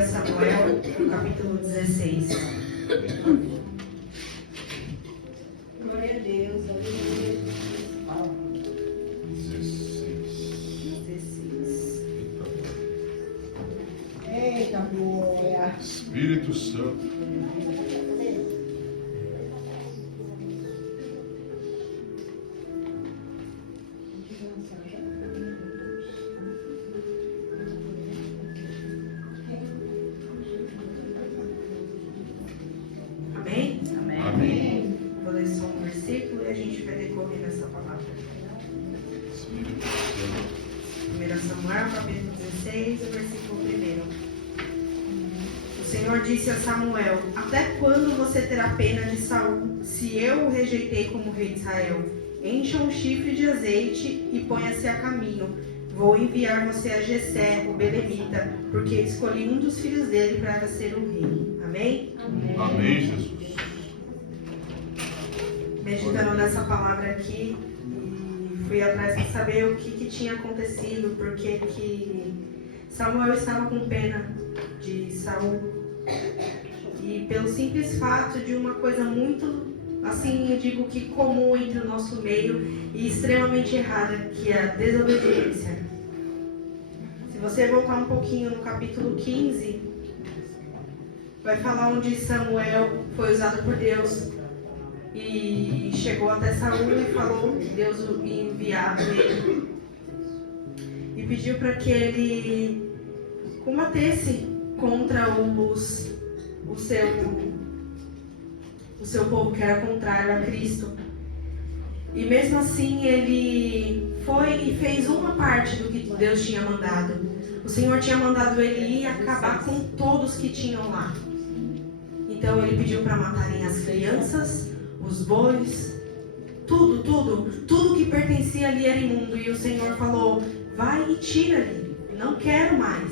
1 Samuel, capítulo 16. Glória a Deus, aleluia. 16. Eita, glória. Espírito Santo. Amém? Amém. Vou ler só um versículo e a gente vai decorrer nessa palavra. Espírito Santo. 1 Samuel, capítulo 16, o versículo 1. O Senhor disse a Samuel: até quando você terá pena de Saul, se eu o rejeitei como rei de Israel? Encha um chifre de azeite e ponha-se a caminho. Vou enviar você a Jessé, o belemita, porque escolhi um dos filhos dele para ser o rei. Amém? Amém, Jesus. Meditando nessa palavra aqui, e fui atrás para saber o que tinha acontecido, porque que Samuel estava com pena de Saul. E pelo simples fato de uma coisa muito, assim, eu digo que comum entre o nosso meio e extremamente errada, que é a desobediência. Se você voltar um pouquinho no capítulo 15, vai falar onde Samuel foi usado por Deus e chegou até Saul e falou que Deus o enviado ele e pediu para que ele combatesse contra o seu povo que era contrário a Cristo. E mesmo assim ele foi e fez uma parte do que Deus tinha mandado. O Senhor tinha mandado ele ir acabar com todos que tinham lá. Então ele pediu para matarem as crianças, os bois, tudo que pertencia ali era imundo. E o Senhor falou: vai e tira ali, não quero mais.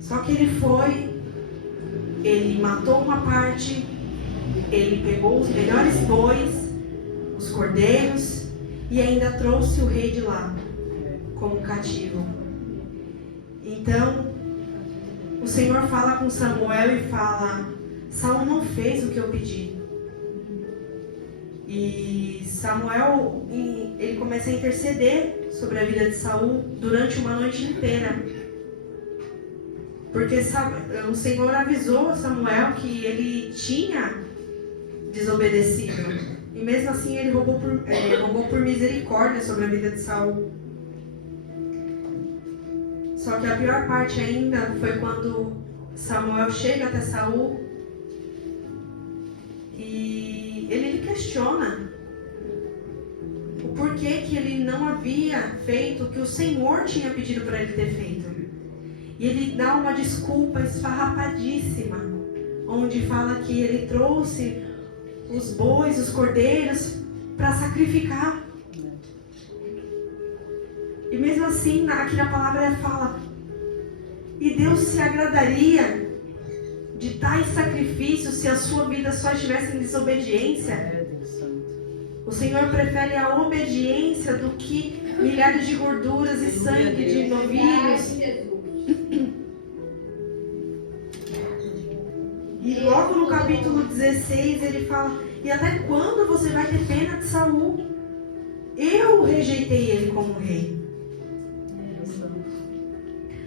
Só que ele foi, ele matou uma parte, ele pegou os melhores bois, os cordeiros, e ainda trouxe o rei de lá como cativo. Então o Senhor fala com Samuel e fala: Saul não fez o que eu pedi. E Samuel, ele começa a interceder sobre a vida de Saul durante uma noite inteira. Porque o Senhor avisou a Samuel que ele tinha desobedecido. E mesmo assim ele rogou por misericórdia sobre a vida de Saul. Só que a pior parte ainda foi quando Samuel chega até Saul e ele lhe questiona o porquê que ele não havia feito o que o Senhor tinha pedido para ele ter feito. E ele dá uma desculpa esfarrapadíssima, onde fala que ele trouxe os bois, os cordeiros, para sacrificar. E mesmo assim, aqui na palavra fala: e Deus se agradaria de tais sacrifícios se a sua vida só estivesse em desobediência? O Senhor prefere a obediência do que milhares de gorduras e sangue de novilhos. E logo no capítulo 16 ele fala: e até quando você vai ter pena de Saul? Eu rejeitei ele como rei.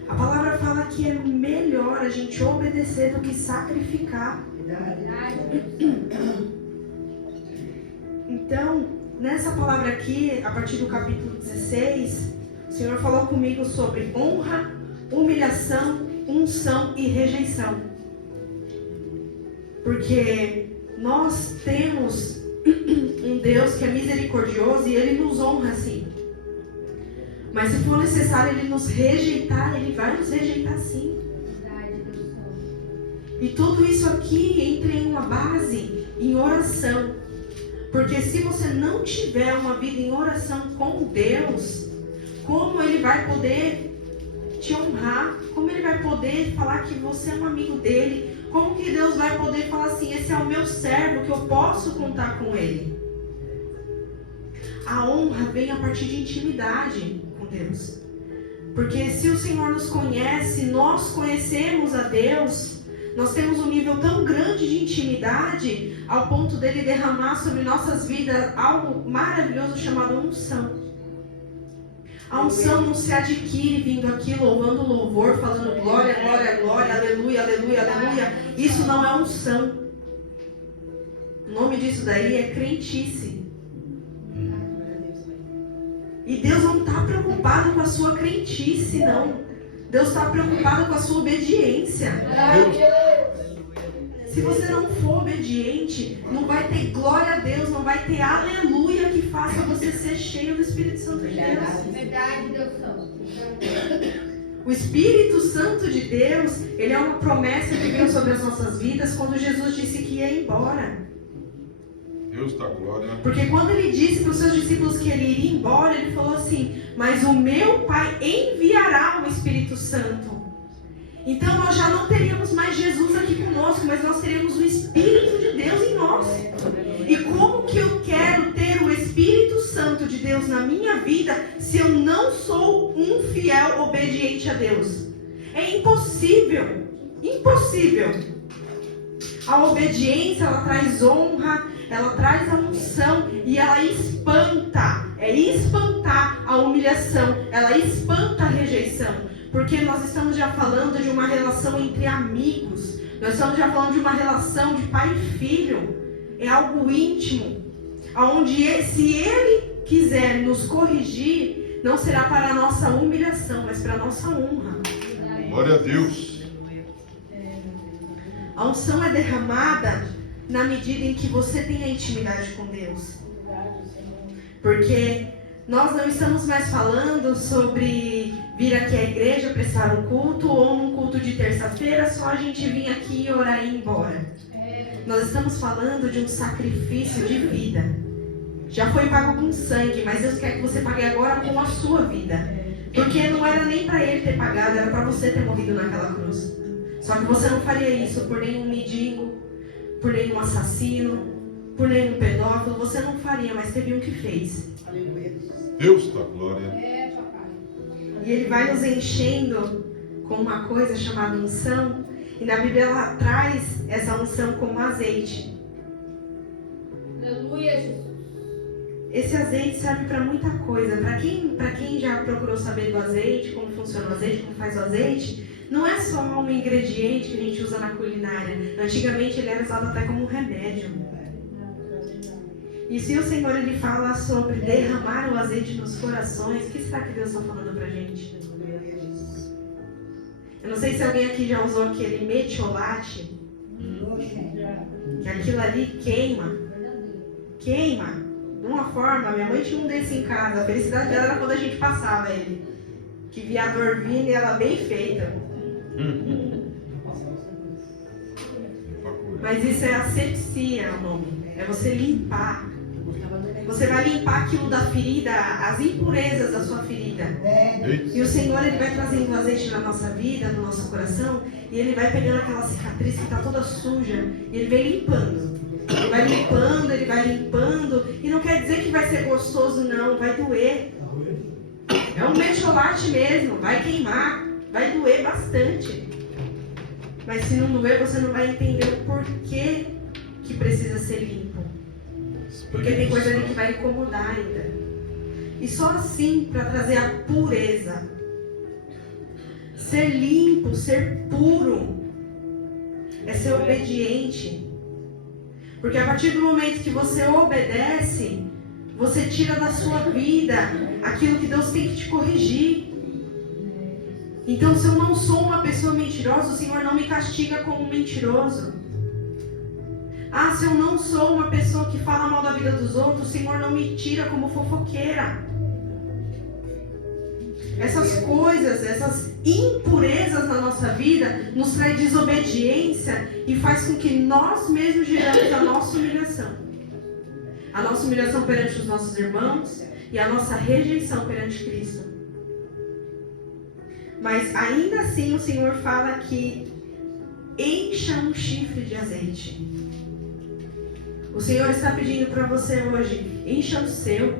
A palavra fala que é melhor a gente obedecer do que sacrificar. Então, nessa palavra aqui, a partir do capítulo 16, o Senhor falou comigo sobre honra, humilhação, unção e rejeição. Porque nós temos um Deus que é misericordioso e Ele nos honra assim. Mas se for necessário Ele nos rejeitar, Ele vai nos rejeitar sim. E tudo isso aqui entra em uma base em oração. Porque se você não tiver uma vida em oração com Deus, como Ele vai poder te honrar? Como Ele vai poder falar que você é um amigo dEle? Como que Deus vai poder falar assim: esse é o meu servo, que eu posso contar com ele? A honra vem a partir de intimidade com Deus. Porque se o Senhor nos conhece, nós conhecemos a Deus, nós temos um nível tão grande de intimidade ao ponto dele derramar sobre nossas vidas algo maravilhoso chamado unção. A unção não se adquire vindo aqui louvando louvor, falando glória, glória, glória, aleluia, aleluia, aleluia. Isso não é unção. O nome disso daí é crentice. E Deus não está preocupado com a sua crentice, não. Deus está preocupado com a sua obediência. Se você não for obediente, não vai ter glória a Deus, não vai ter aleluia que faça você ser cheio do Espírito Santo de Deus. Verdade, Deus Santo. O Espírito Santo de Deus, ele é uma promessa que veio sobre as nossas vidas quando Jesus disse que ia embora. Deus da glória. Porque quando ele disse para os seus discípulos que ele iria embora, ele falou assim: mas o meu Pai enviará o Espírito Santo. Então nós já não teríamos mais Jesus aqui conosco, mas nós teríamos o Espírito de Deus em nós. E como que eu quero ter o Espírito Santo de Deus na minha vida se eu não sou um fiel obediente a Deus? É impossível. Impossível. A obediência, ela traz honra, ela traz a unção e ela espanta. É espantar a humilhação, ela espanta a rejeição. Porque nós estamos já falando de uma relação entre amigos. Nós estamos já falando de uma relação de pai e filho. É algo íntimo. Onde se Ele quiser nos corrigir, não será para a nossa humilhação, mas para a nossa honra. Glória a Deus. A unção é derramada na medida em que você tem a intimidade com Deus. Porque nós não estamos mais falando sobre vir aqui à igreja, prestar um culto, ou num culto de terça-feira, só a gente vir aqui, orar e ir embora. Nós estamos falando de um sacrifício de vida. Já foi pago com sangue, mas Deus quer que você pague agora com a sua vida. Porque não era nem para Ele ter pagado, era para você ter morrido naquela cruz. Só que você não faria isso por nenhum mendigo, por nenhum assassino, por nenhum pedófilo. Você não faria, mas teve um que fez. Deus da glória. E Ele vai nos enchendo com uma coisa chamada unção. E na Bíblia ela traz essa unção como azeite. Aleluia, Jesus. Esse azeite serve para muita coisa. Para quem já procurou saber do azeite, como funciona o azeite, como faz o azeite, não é só um ingrediente que a gente usa na culinária. Antigamente ele era usado até como um remédio. E se o Senhor ele fala sobre derramar o azeite nos corações, o que será que Deus está falando para a gente? Eu não sei se alguém aqui já usou aquele metiolate, que aquilo ali queima. Queima. De uma forma, minha mãe tinha um desse em casa. A felicidade dela era quando a gente passava ele. Que via a dor vindo e ela bem feita. Mas isso é asepsia, o nome. É você limpar. Você vai limpar aquilo da ferida, as impurezas da sua ferida. E o Senhor ele vai trazendo o azeite na nossa vida, no nosso coração, e Ele vai pegando aquela cicatriz que está toda suja, e Ele vem limpando. Ele vai limpando, Ele vai limpando, e não quer dizer que vai ser gostoso, não, vai doer. É um metiolate mesmo, vai queimar, vai doer bastante. Mas se não doer, você não vai entender o porquê que precisa ser limpo. Porque tem coisa ali que vai incomodar ainda. E só assim, para trazer a pureza. Ser limpo, ser puro, é ser obediente. Porque a partir do momento que você obedece, você tira da sua vida aquilo que Deus tem que te corrigir. Então, se eu não sou uma pessoa mentirosa, o Senhor não me castiga como um mentiroso. Ah, se eu não sou uma pessoa que fala mal da vida dos outros, o Senhor não me tira como fofoqueira. Essas coisas, essas impurezas na nossa vida nos traz desobediência e faz com que nós mesmos geramos a nossa humilhação. A nossa humilhação perante os nossos irmãos e a nossa rejeição perante Cristo. Mas ainda assim o Senhor fala que encha um chifre de azeite. O Senhor está pedindo para você hoje, encha o seu.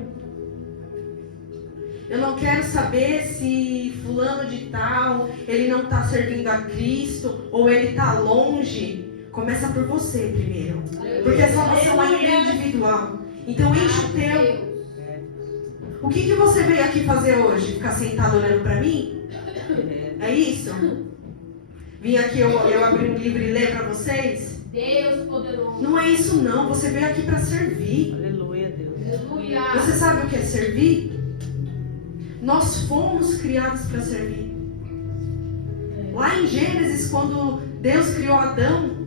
Eu não quero saber se fulano de tal, ele não está servindo a Cristo ou ele está longe. Começa por você primeiro. Porque é só você um nível individual. Então enche o teu. O que você veio aqui fazer hoje? Ficar sentado olhando para mim? É isso? Vim aqui, eu abri um livro e ler para vocês? Deus poderoso. Não é isso não, você veio aqui para servir. Aleluia, Deus. Aleluia. Você sabe o que é servir? Nós fomos criados para servir. Lá em Gênesis, quando Deus criou Adão,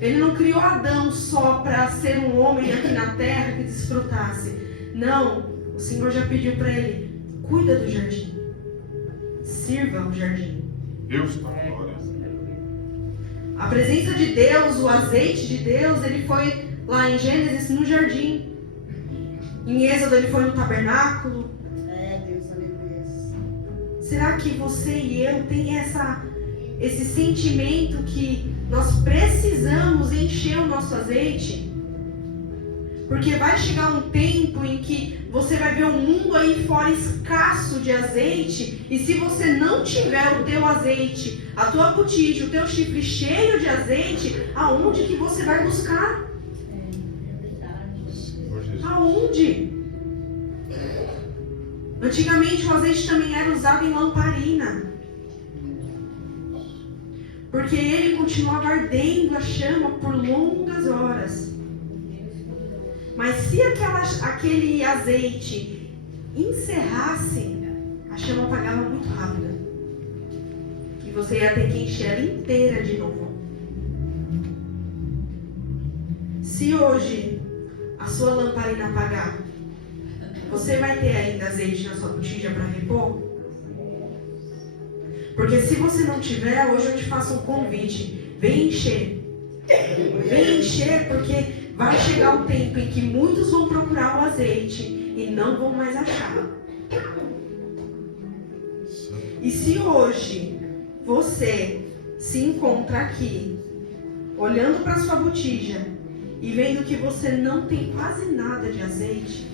Ele não criou Adão só para ser um homem aqui na terra que desfrutasse. Não, o Senhor já pediu para ele: cuida do jardim, sirva o jardim. Deus está glória. A presença de Deus, o azeite de Deus, ele foi lá em Gênesis no jardim. Em Êxodo ele foi no tabernáculo. Deus, aleluia. Será que você e eu tem esse sentimento que nós precisamos encher o nosso azeite? Porque vai chegar um tempo em que você vai ver um mundo aí fora escasso de azeite, e se você não tiver o teu azeite, a tua botija, o teu chifre cheio de azeite, aonde que você vai buscar? Senhor Jesus. Aonde? Antigamente o azeite também era usado em lamparina, porque ele continuava ardendo a chama por longas horas. Mas se aquele azeite encerrasse, a chama apagava muito rápido. E você ia ter que encher ela inteira de novo. Se hoje a sua lamparina apagar, você vai ter ainda azeite na sua botija para repor? Porque se você não tiver, hoje eu te faço um convite. Vem encher. Vem encher, porque vai chegar o tempo em que muitos vão procurar o azeite e não vão mais achar. E se hoje você se encontra aqui, olhando para sua botija e vendo que você não tem quase nada de azeite,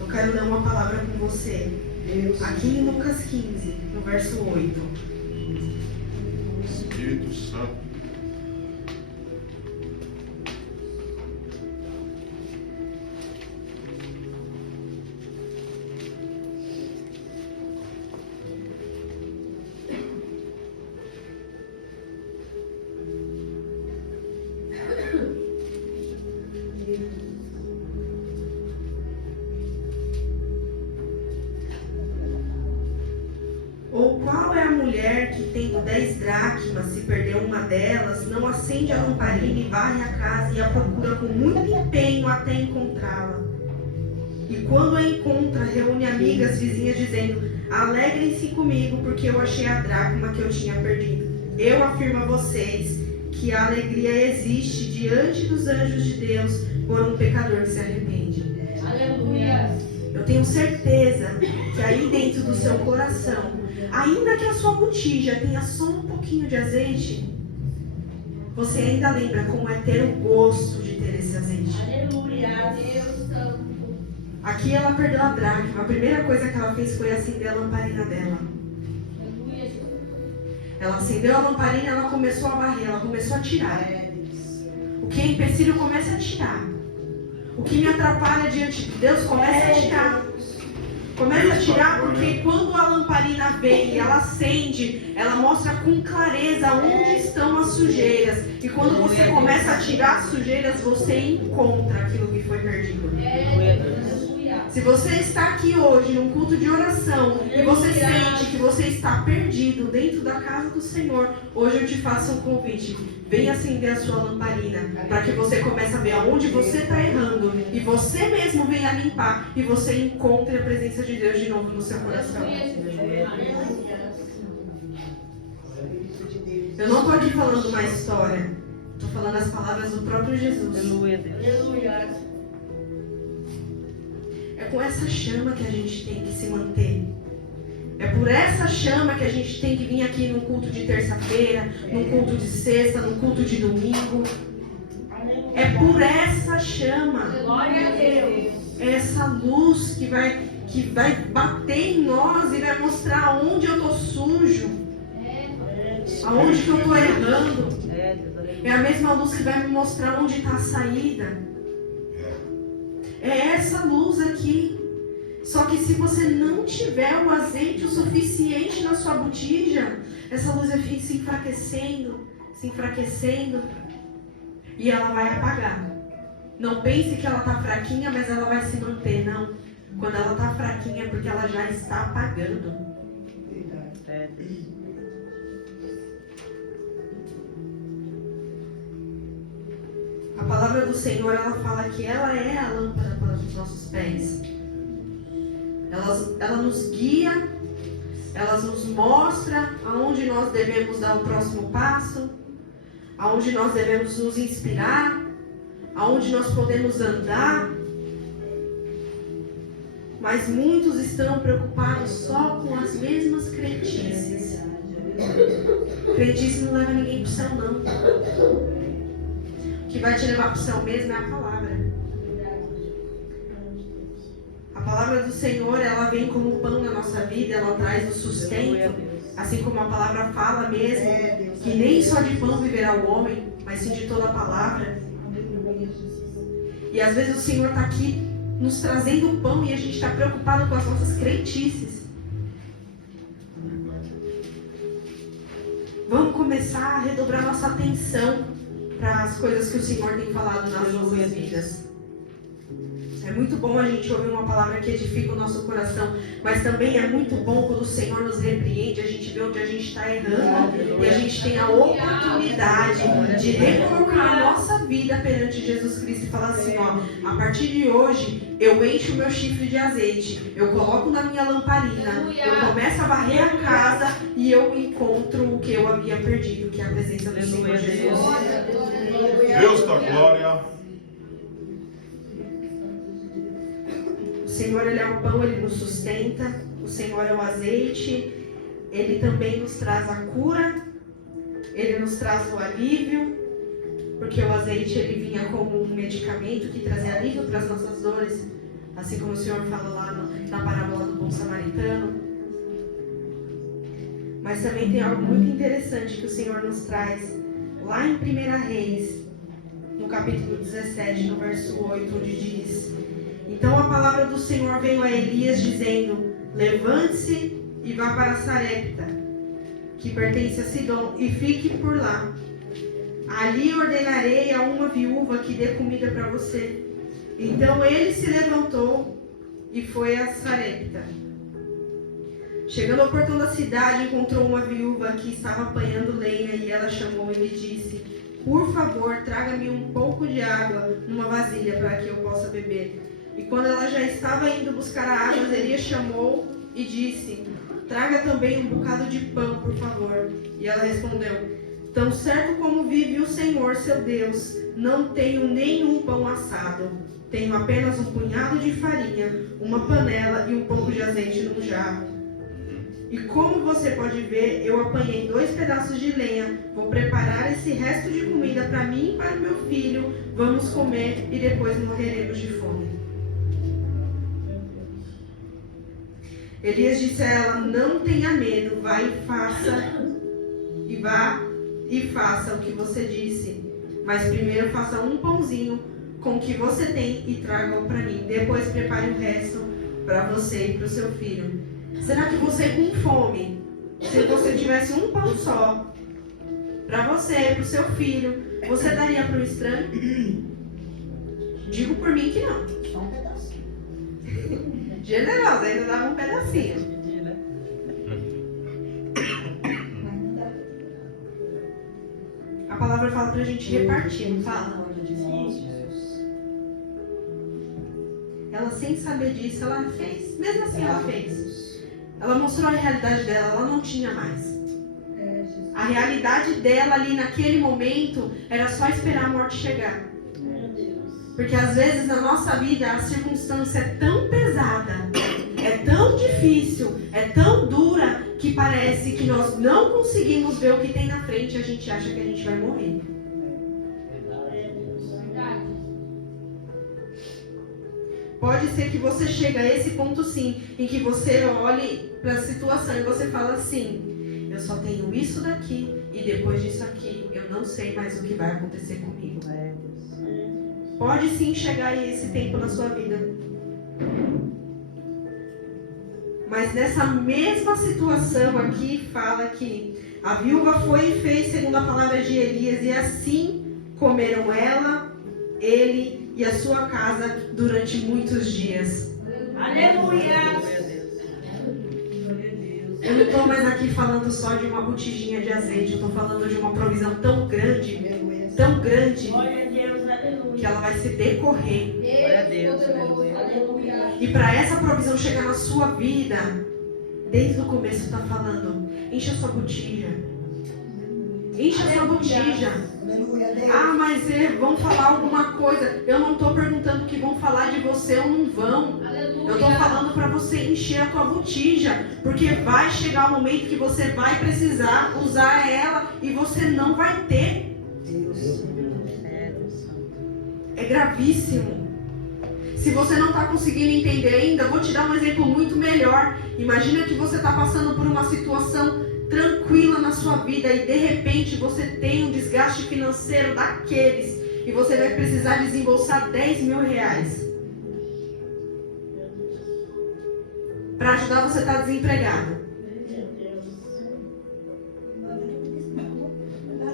eu quero dar uma palavra com você. Aqui em Lucas 15, no verso 8. Espírito Santo. Ou qual é a mulher que, tendo 10 dracmas, se perdeu uma delas, não acende a lamparina e varre a casa e a procura com muito empenho até encontrá-la? E quando a encontra, reúne amigas vizinhas dizendo: alegrem-se comigo, porque eu achei a dracma que eu tinha perdido. Eu afirmo a vocês que a alegria existe diante dos anjos de Deus por um pecador que se arrepende. Aleluia. Eu tenho certeza que aí dentro do seu coração, ainda que a sua botija tenha só um pouquinho de azeite, você ainda lembra como é ter o gosto de ter esse azeite. Aleluia. Deus Santo. Aqui ela perdeu a dracma. A primeira coisa que ela fez foi acender a lamparina dela. Aleluia. Ela acendeu a lamparina, ela começou a varrer, ela começou a tirar. O que é empecilho, começa a tirar. O que me atrapalha diante de Deus, começa a tirar. Começa a tirar, porque quando a lamparina vem e ela acende, ela mostra com clareza onde estão as sujeiras. E quando você começa a tirar as sujeiras, você encontra aquilo que foi perdido. Aleluia. Se você está aqui hoje num culto de oração e você sente que você está perdido dentro da casa do Senhor, hoje eu te faço um convite. Venha acender a sua lamparina para que você comece a ver aonde você está errando e você mesmo venha limpar e você encontre a presença de Deus de novo no seu coração. Eu não estou aqui falando uma história, estou falando as palavras do próprio Jesus. Aleluia. É com essa chama que a gente tem que se manter. É por essa chama que a gente tem que vir aqui num culto de terça-feira, num culto de sexta, num culto de domingo. É por essa chama. Glória a Deus. É essa luz que vai bater em nós e vai mostrar aonde eu estou sujo, aonde que eu estou errando. É a mesma luz que vai me mostrar onde está a saída. É essa luz aqui. Só que se você não tiver o azeite o suficiente na sua botija, essa luz vai se enfraquecendo, e ela vai apagar. Não pense que ela está fraquinha, mas ela vai se manter. Não. Quando ela está fraquinha é porque ela já está apagando. A palavra do Senhor, ela fala que ela é a lâmpada para os nossos pés. Ela nos guia, ela nos mostra aonde nós devemos dar o próximo passo, aonde nós devemos nos inspirar, aonde nós podemos andar. Mas muitos estão preocupados só com as mesmas crentices. Crentice não leva ninguém para o céu, não. O que vai te levar para o céu mesmo é a palavra. A palavra do Senhor, ela vem como pão na nossa vida, ela traz o sustento, assim como a palavra fala mesmo, que nem só de pão viverá o homem, mas sim de toda a palavra. E às vezes o Senhor está aqui nos trazendo o pão e a gente está preocupado com as nossas crentices. Vamos começar a redobrar nossa atenção para as coisas que o Senhor tem falado nas nossas vidas. É muito bom a gente ouvir uma palavra que edifica o nosso coração, mas também é muito bom quando o Senhor nos repreende, a gente vê onde a gente está errando e a gente tem a oportunidade de recolocar a nossa vida perante Jesus Cristo e falar assim, ó, a partir de hoje eu encho o meu chifre de azeite, eu coloco na minha lamparina, eu começo a varrer a casa e eu encontro o que eu havia perdido, que é a presença do Senhor Jesus. Deus da glória. O Senhor, Ele é o pão, Ele nos sustenta. O Senhor é o azeite. Ele também nos traz a cura. Ele nos traz o alívio. Porque o azeite, ele vinha como um medicamento que trazia alívio para as nossas dores. Assim como o Senhor fala lá na parábola do bom samaritano. Mas também tem algo muito interessante que o Senhor nos traz. Lá em 1 Reis, no capítulo 17, no verso 8, onde diz... Então a palavra do Senhor veio a Elias dizendo, levante-se e vá para Sarepta, que pertence a Sidom, e fique por lá. Ali ordenarei a uma viúva que dê comida para você. Então ele se levantou e foi a Sarepta. Chegando ao portão da cidade, encontrou uma viúva que estava apanhando lenha e ela chamou e lhe disse, por favor, traga-me um pouco de água numa vasilha para que eu possa beber. E quando ela já estava indo buscar a água, Elias chamou e disse, traga também um bocado de pão, por favor. E ela respondeu, tão certo como vive o Senhor, seu Deus, não tenho nenhum pão assado. Tenho apenas um punhado de farinha, uma panela e um pouco de azeite no jarro. E como você pode ver, eu apanhei 2 pedaços de lenha. Vou preparar esse resto de comida para mim e para meu filho. Vamos comer e depois morreremos de fome. Elias disse a ela, não tenha medo, vá e faça o que você disse. Mas primeiro faça um pãozinho com o que você tem e traga-o para mim. Depois prepare o resto para você e para o seu filho. Será que você com fome, se você tivesse um pão só, para você e para o seu filho, você daria para um estranho? Digo por mim que não. Só um pedaço. Generosa, ainda dava um pedacinho. A palavra fala pra gente repartir, não fala? Ela, sem saber disso, ela fez. Mesmo assim, ela fez. Ela mostrou a realidade dela, ela não tinha mais. A realidade dela ali naquele momento era só esperar a morte chegar. Porque às vezes na nossa vida a circunstância é tão pesada, é tão difícil, é tão dura, que parece que nós não conseguimos ver o que tem na frente e a gente acha que a gente vai morrer. Pode ser que você chegue a esse ponto sim, em que você olhe para a situação e você fala assim, eu só tenho isso daqui e depois disso aqui, eu não sei mais o que vai acontecer comigo. Pode sim chegar a esse tempo na sua vida. Mas nessa mesma situação aqui, fala que a viúva foi e fez segundo a palavra de Elias, e assim comeram ela, ele e a sua casa durante muitos dias. Aleluia. Eu não estou mais aqui falando só de uma botijinha de azeite, eu estou falando de uma provisão tão grande, Glória a Deus, aleluia. que ela vai se decorrer. Glória a Deus, aleluia. Aleluia. E para essa provisão chegar na sua vida, desde o começo está falando, encha a sua botija. Encha a sua botija. Aleluia, Deus. Ah, mas vão falar alguma coisa. Eu não estou perguntando que vão falar de você ou não vão. Eu estou falando para você encher a tua botija. Porque vai chegar o momento que você vai precisar usar ela e você não vai ter. Deus. É gravíssimo. Se você não está conseguindo entender ainda, vou te dar um exemplo muito melhor. Imagina que você está passando por uma situação tranquila na sua vida e de repente você tem um desgaste financeiro daqueles e você vai precisar desembolsar 10 mil reais para ajudar você a estar desempregado.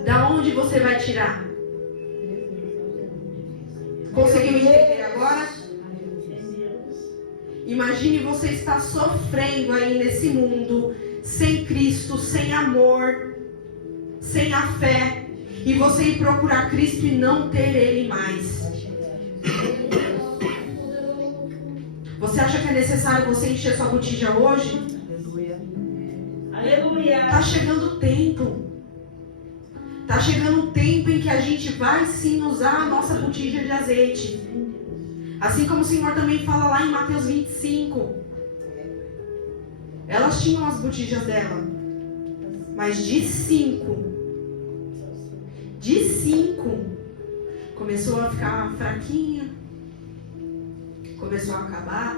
Da onde você vai tirar? Conseguiu entender agora? Imagine você estar sofrendo aí nesse mundo, sem Cristo, sem amor, sem a fé, e você ir procurar Cristo e não ter Ele mais. Você acha que é necessário você encher sua botija hoje? Aleluia. Está chegando o tempo. Está chegando o tempo em que a gente vai sim usar a nossa botija de azeite. Assim como o Senhor também fala lá em Mateus 25. Elas tinham as botijas dela. Mas de 5 começou a ficar fraquinha. Começou a acabar.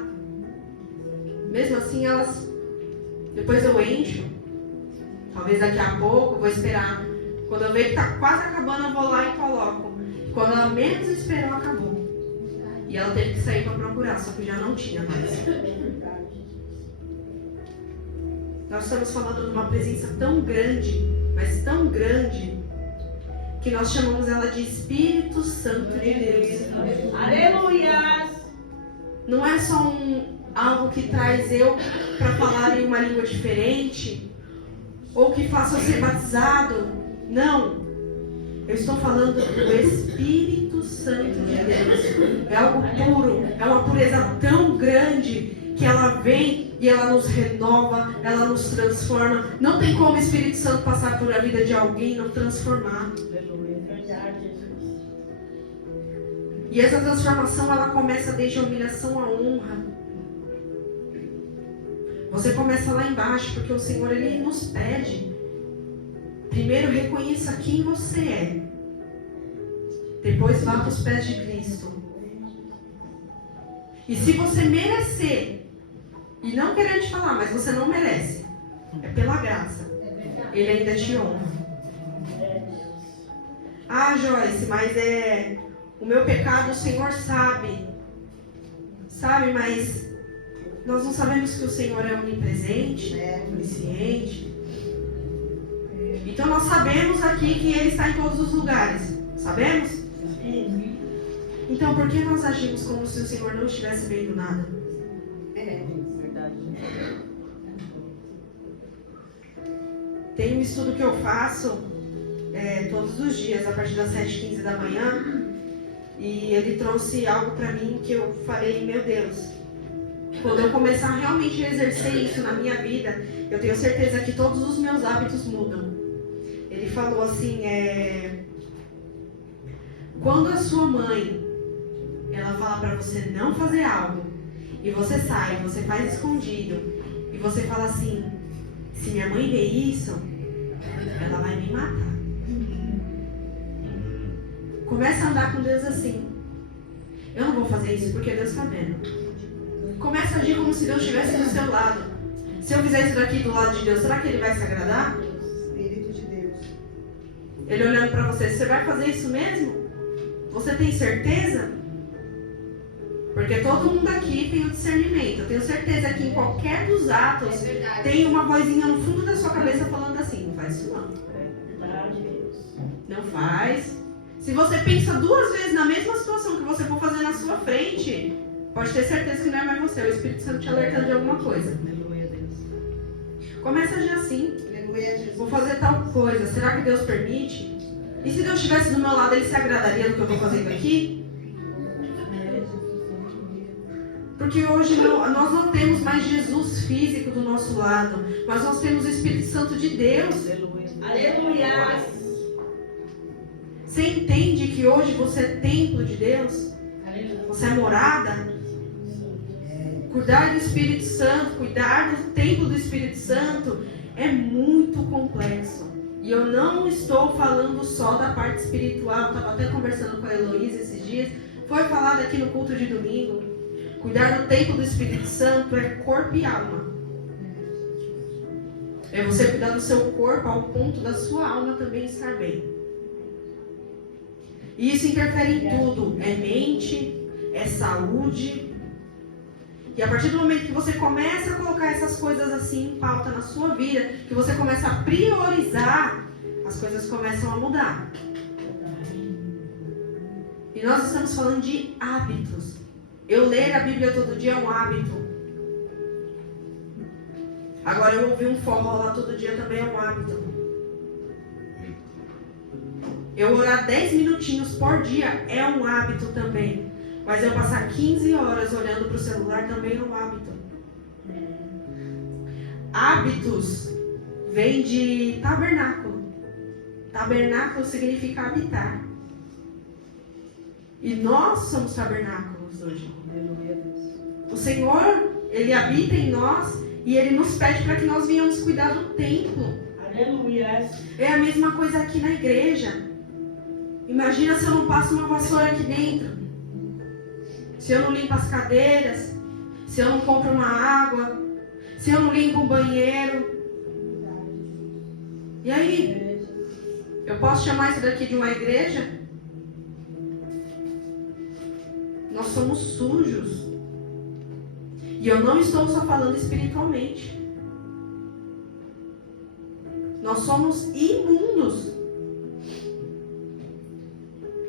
Mesmo assim elas, depois eu encho. Talvez daqui a pouco, vou esperar. Quando eu ver que está quase acabando, eu vou lá e coloco. Quando ela menos esperou, acabou. E ela teve que sair para procurar, só que já não tinha mais. Nós estamos falando de uma presença tão grande, mas tão grande, que nós chamamos ela de Espírito Santo de Deus. Aleluia. Não é só algo que traz eu para falar em uma língua diferente, ou que faça eu ser batizado. Não. Eu estou falando do Espírito Santo de Deus. É algo puro, é uma pureza tão grande que ela vem e ela nos renova, ela nos transforma. Não tem como o Espírito Santo passar por a vida de alguém e não transformar. E essa transformação ela começa desde a humilhação à honra. Você começa lá embaixo, porque o Senhor ele nos pede. Primeiro reconheça quem você é. Depois vá para os pés de Cristo. E se você merecer, e não querendo te falar, mas você não merece, é pela graça, Ele ainda te honra. Ah, Joyce, mas o meu pecado o Senhor sabe. Sabe, mas nós não sabemos que o Senhor é onipresente, onisciente. Então nós sabemos aqui que Ele está em todos os lugares. Sabemos? Então por que nós agimos como se o Senhor não estivesse vendo nada? Tem um estudo que eu faço todos os dias, a partir das 7h15 da manhã. E ele trouxe algo para mim que eu falei, meu Deus, quando eu começar realmente a exercer isso na minha vida, eu tenho certeza que todos os meus hábitos mudam. Ele falou assim, quando a sua mãe, ela fala para você não fazer algo, e você sai, você faz escondido, e você fala assim, se minha mãe ver isso, ela vai me matar. Começa a andar com Deus assim. Eu não vou fazer isso porque Deus está vendo. Começa a agir como se Deus estivesse do seu lado. Se eu fizer isso daqui do lado de Deus, será que Ele vai se agradar? Espírito de Deus. Ele olhando para você, você vai fazer isso mesmo? Você tem certeza? Porque todo mundo aqui tem o discernimento. Eu tenho certeza que em qualquer dos atos tem uma vozinha no fundo da sua cabeça falando assim, não faz isso não. Não faz. Se você pensa 2 vezes na mesma situação que você for fazer na sua frente, pode ter certeza que não é mais você, é o Espírito Santo te alertando de alguma coisa. Começa a agir assim. Vou fazer tal coisa, será que Deus permite? E se Deus estivesse do meu lado, Ele se agradaria do que eu estou fazendo aqui? Porque hoje nós não temos mais Jesus físico do nosso lado, mas nós temos o Espírito Santo de Deus. Aleluia. Você entende que hoje você é templo de Deus? Você é morada? Cuidar do Espírito Santo, cuidar do templo do Espírito Santo é muito complexo. E eu não estou falando só da parte espiritual. Eu estava até conversando com a Heloísa esses dias. Foi falado aqui no culto de domingo. Cuidar do templo do Espírito Santo é corpo e alma. É você cuidar do seu corpo ao ponto da sua alma também estar bem. E isso interfere em tudo. É mente, é saúde. E a partir do momento que você começa a colocar essas coisas assim em pauta na sua vida, que você começa a priorizar, as coisas começam a mudar. E nós estamos falando de hábitos. Eu ler a Bíblia todo dia é um hábito. Agora eu ouvir um forró lá todo dia também é um hábito. Eu orar 10 minutinhos por dia é um hábito também. Mas eu passar 15 horas olhando para o celular também é um hábito. Hábitos vem de tabernáculo. Tabernáculo significa habitar. E nós somos tabernáculos hoje. O Senhor, Ele habita em nós e Ele nos pede para que nós venhamos cuidar do templo. Aleluia. É a mesma coisa aqui na igreja. Imagina se eu não passo uma vassoura aqui dentro. Se eu não limpo as cadeiras. Se eu não compro uma água. Se eu não limpo um banheiro. E aí? Eu posso chamar isso daqui de uma igreja? Nós somos sujos. E eu não estou só falando espiritualmente. Nós somos imundos.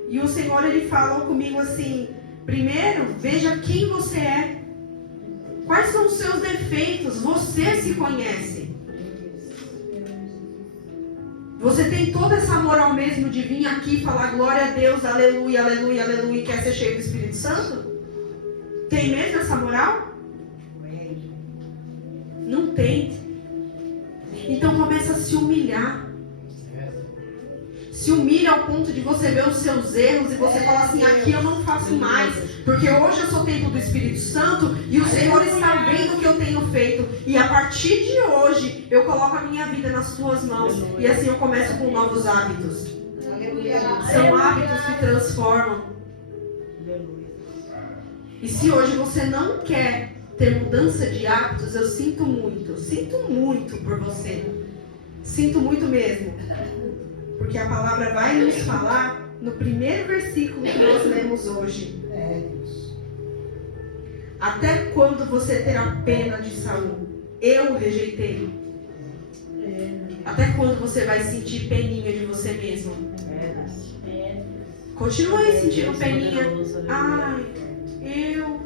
E o Senhor, Ele falou comigo assim: primeiro, veja quem você é. Quais são os seus defeitos? Você se conhece. Você tem toda essa moral mesmo de vir aqui e falar glória a Deus, aleluia, aleluia, aleluia, e quer ser cheio do Espírito Santo? Tem mesmo essa moral? Não tem. Então começa a se humilhar. Se humilha ao ponto de você ver os seus erros e você falar assim: aqui eu não faço mais, porque hoje eu sou templo do Espírito Santo e o Senhor está vendo o que eu tenho feito, e a partir de hoje eu coloco a minha vida nas tuas mãos, e assim eu começo com novos hábitos. São hábitos que transformam. E se hoje você não quer ter mudança de hábitos, eu sinto muito por você. Sinto muito mesmo. Porque a palavra vai nos falar no primeiro versículo que nós lemos hoje. Até quando você terá pena de Saul? Eu o rejeitei. Até quando você vai sentir peninha de você mesmo? Continua aí sentindo peninha. Ai,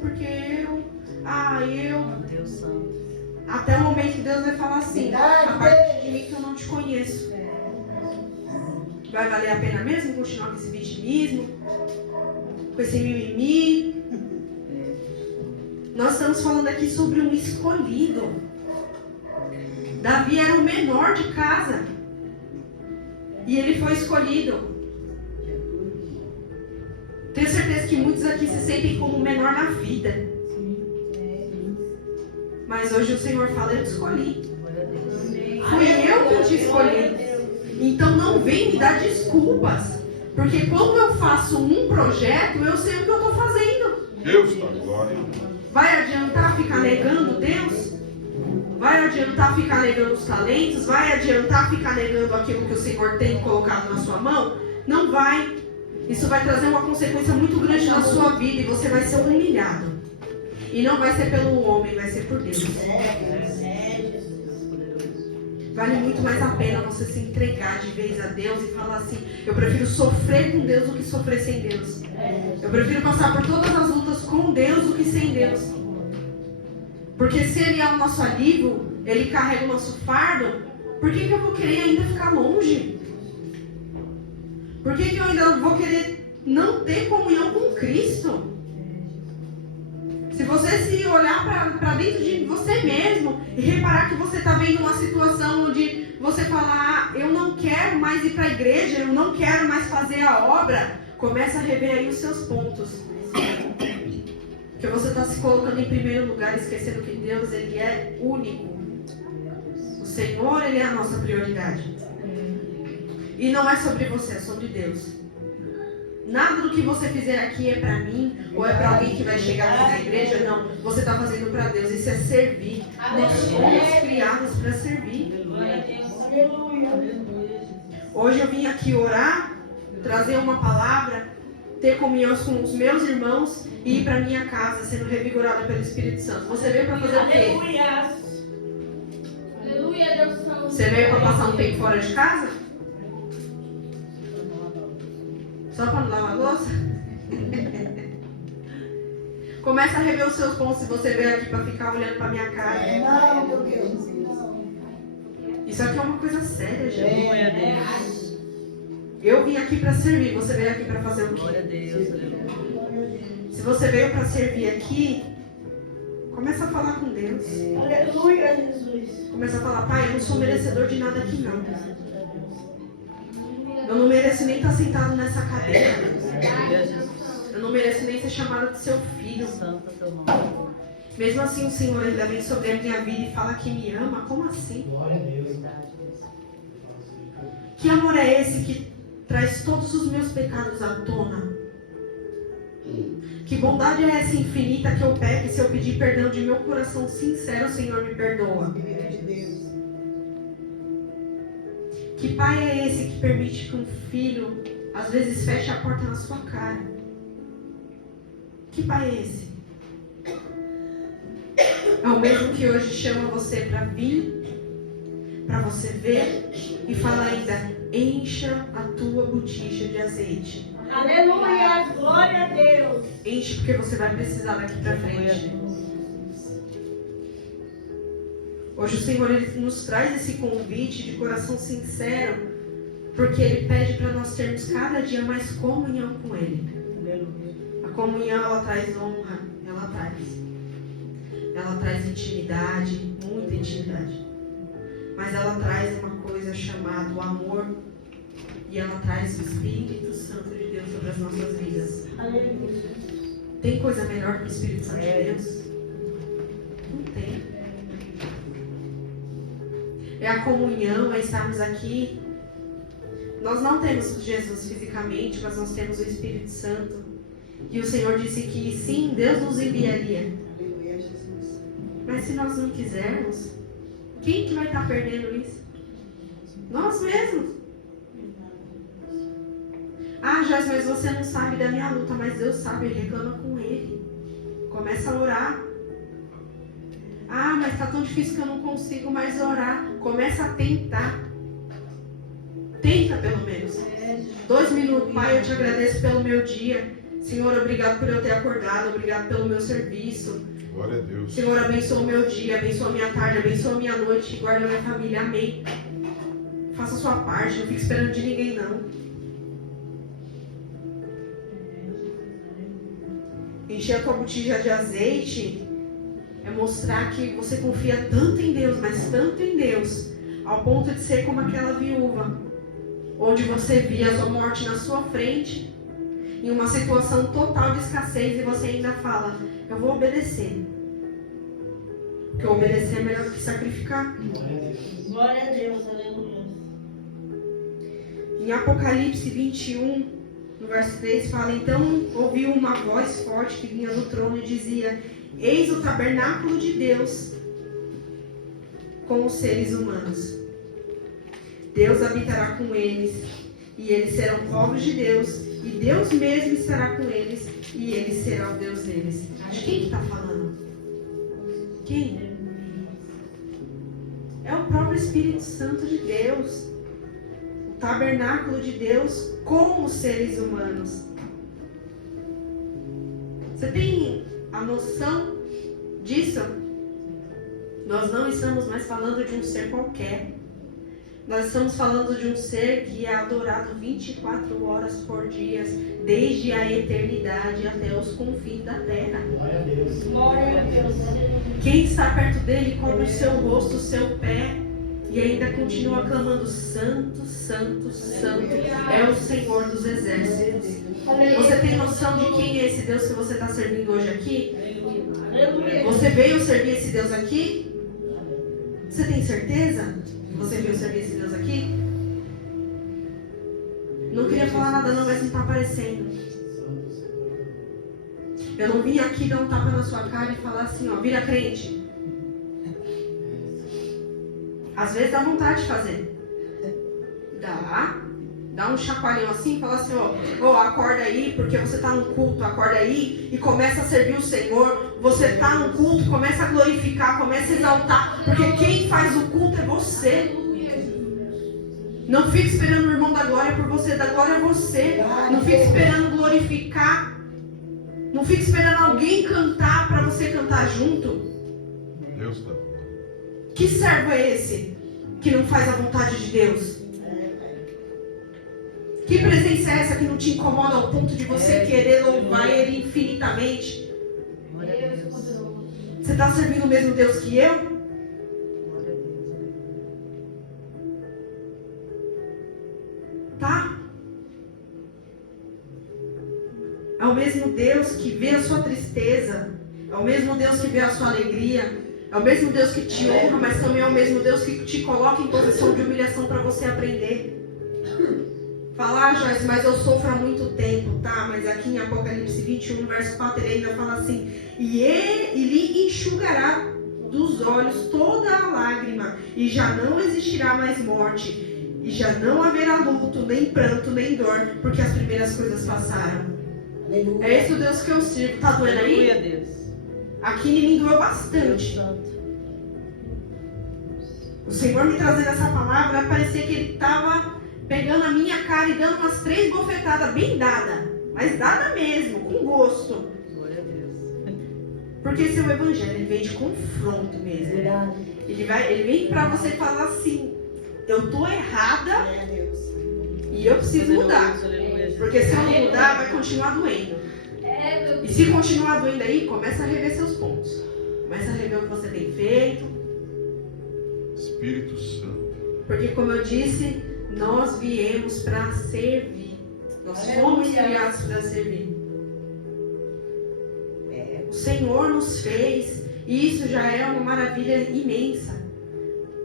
porque eu. Até o momento que Deus vai falar assim: a partir de mim que eu não te conheço. Vai valer a pena mesmo continuar com esse vitimismo? Com esse mimimi? Nós estamos falando aqui sobre um escolhido. Davi era o menor de casa. E ele foi escolhido. Tenho certeza que muitos aqui se sentem como o menor na vida. Mas hoje o Senhor fala: eu te escolhi. Fui eu que te escolhi. Então não vem me dar desculpas. Porque quando eu faço um projeto, eu sei o que eu estou fazendo. Deus da glória. Vai adiantar ficar negando Deus? Vai adiantar ficar negando os talentos? Vai adiantar ficar negando aquilo que o Senhor tem colocado na sua mão? Não vai. Isso vai trazer uma consequência muito grande na sua vida e você vai ser humilhado. E não vai ser pelo homem, vai ser por Deus. Vale muito mais a pena você se entregar de vez a Deus e falar assim: eu prefiro sofrer com Deus do que sofrer sem Deus. Eu prefiro passar por todas as lutas com Deus do que sem Deus. Porque se Ele é o nosso alívio, Ele carrega o nosso fardo, por que eu vou querer ainda ficar longe? Por que eu ainda vou querer não ter comunhão com Cristo? Se você se olhar para dentro de você mesmo e reparar que você está vendo uma situação onde você fala: eu não quero mais ir para a igreja, eu não quero mais fazer a obra, começa a rever aí os seus pontos. Porque você está se colocando em primeiro lugar, esquecendo que Deus, Ele é único. O Senhor, Ele é a nossa prioridade. E não é sobre você, é sobre Deus. Nada do que você fizer aqui é para mim, ou é para alguém que vai chegar aqui na igreja. Não, você está fazendo para Deus. Isso é servir. Nós somos criados para servir. Hoje eu vim aqui orar, trazer uma palavra, ter comunhão com os meus irmãos e ir para minha casa sendo revigorada pelo Espírito Santo. Você veio para fazer o quê? Aleluia, Deus Santo. Você veio para passar um tempo fora de casa? Só para não lavar a louça? Começa a rever os seus pontos se você veio aqui para ficar olhando para minha cara. Não, meu Deus. Isso aqui é uma coisa séria, gente. Eu vim aqui para servir, você veio aqui para fazer o quê? Glória a Deus. Se você veio para servir aqui, começa a falar com Deus. Aleluia, Jesus. Começa a falar: Pai, eu não sou merecedor de nada aqui não. Eu não mereço nem estar sentado nessa cadeira. Eu não mereço nem ser chamado de seu filho. Mesmo assim, o Senhor ainda vem sobre a minha vida e fala que me ama. Como assim? Glória a Deus. Que amor é esse que traz todos os meus pecados à tona? Que bondade é essa infinita que eu peco e se eu pedir perdão de meu coração sincero, o Senhor me perdoa? Que pai é esse que permite que um filho às vezes feche a porta na sua cara? Que pai é esse? É o mesmo que hoje chama você para vir, para você ver e fala ainda: encha a tua botija de azeite. Aleluia, glória a Deus. Enche, porque você vai precisar daqui para frente. Hoje o Senhor, Ele nos traz esse convite de coração sincero, porque Ele pede para nós termos cada dia mais comunhão com Ele. A comunhão, ela traz honra, ela traz intimidade, muita intimidade. Mas ela traz uma coisa chamada o amor, e ela traz o Espírito Santo de Deus sobre as nossas vidas. Aleluia. Tem coisa melhor que o Espírito Santo de Deus? Não tem. É a comunhão, é estarmos aqui. Nós não temos Jesus fisicamente, mas nós temos o Espírito Santo. E o Senhor disse que sim, Deus nos enviaria. Mas se nós não quisermos, quem que vai estar perdendo isso? Nós mesmos. Ah, Joyce, mas você não sabe da minha luta, mas Deus sabe, Ele reclama com Ele. Começa a orar. Ah, mas está tão difícil que eu não consigo mais orar. Começa a tentar. Tenta pelo menos. 2 minutos. Pai, eu te agradeço pelo meu dia. Senhor, obrigado por eu ter acordado. Obrigado pelo meu serviço. Glória a Deus. Senhor, abençoa o meu dia, abençoa a minha tarde, abençoa a minha noite. Guarda a minha família. Amém. Faça a sua parte. Não fique esperando de ninguém, não. Encher a tua botija de azeite é mostrar que você confia tanto em Deus, mas tanto em Deus, ao ponto de ser como aquela viúva, onde você via a sua morte na sua frente, em uma situação total de escassez, e você ainda fala: eu vou obedecer. Porque obedecer é melhor do que sacrificar. Glória a Deus, aleluia. Em Apocalipse 21, No verso 3 fala: então ouviu uma voz forte que vinha do trono e dizia: eis o tabernáculo de Deus com os seres humanos. Deus habitará com eles, e eles serão povos de Deus, e Deus mesmo estará com eles, e ele será o Deus deles. De quem que está falando? Quem? É o próprio Espírito Santo de Deus. O tabernáculo de Deus com os seres humanos. Você tem a noção disso? Nós não estamos mais falando de um ser qualquer. Nós estamos falando de um ser que é adorado 24 horas por dia, desde a eternidade até os confins da terra. Glória a Deus. Glória a Deus. Quem está perto dele cobre o seu rosto, o seu pé, e ainda continua clamando: Santo, Santo, Santo é o Senhor dos exércitos. Você tem noção de quem é esse Deus que você está servindo hoje aqui? Aleluia. Você veio servir esse Deus aqui? Você tem certeza? Você veio servir esse Deus aqui? Não queria falar nada não, mas não está aparecendo. Eu não vim aqui dar um tapa na sua cara e falar assim, ó, vira crente. Às vezes dá vontade de fazer. Dá um chacoalhão assim e fala assim, ó, acorda aí, porque você está no culto, acorda aí e começa a servir o Senhor. Você está no culto, começa a glorificar, começa a exaltar, porque quem faz o culto é você. Não fique esperando o irmão da glória por você, da glória é você. Não fique esperando glorificar. Não fique esperando alguém cantar para você cantar junto. Deus está. Que servo é esse que não faz a vontade de Deus? Que presença é essa que não te incomoda ao ponto de você querer louvar Ele infinitamente? Você está servindo o mesmo Deus que eu? Tá? É o mesmo Deus que vê a sua tristeza. É o mesmo Deus que vê a sua alegria. É o mesmo Deus que te honra, mas também é o mesmo Deus que te coloca em posição de humilhação para você aprender. Falar, Joyce, mas eu sofro há muito tempo, tá? Mas aqui em Apocalipse 21, verso 4, ele ainda fala assim: e ele enxugará dos olhos toda a lágrima, e já não existirá mais morte, e já não haverá luto, nem pranto, nem dor, porque as primeiras coisas passaram. Aleluia. É esse o Deus que eu sirvo. Tá doendo aí? Aleluia, Deus. Aqui me doeu bastante. O Senhor me trazendo essa palavra, parecia que Ele estava pegando a minha cara e dando umas 3 bofetadas bem dadas. Mas dada mesmo, com gosto. Glória a Deus. Porque esse é o Evangelho, ele vem de confronto mesmo. Verdade. Ele vem pra você falar assim: eu tô errada Glória a Deus. e eu preciso mudar. Aleluia. Porque se eu não mudar, vai continuar doendo. E se continuar doendo aí, começa a rever seus pontos. Começa a rever o que você tem feito. Espírito Santo. Porque, como eu disse, nós viemos para servir. Nós fomos criados para servir. O Senhor nos fez, e isso já é uma maravilha imensa.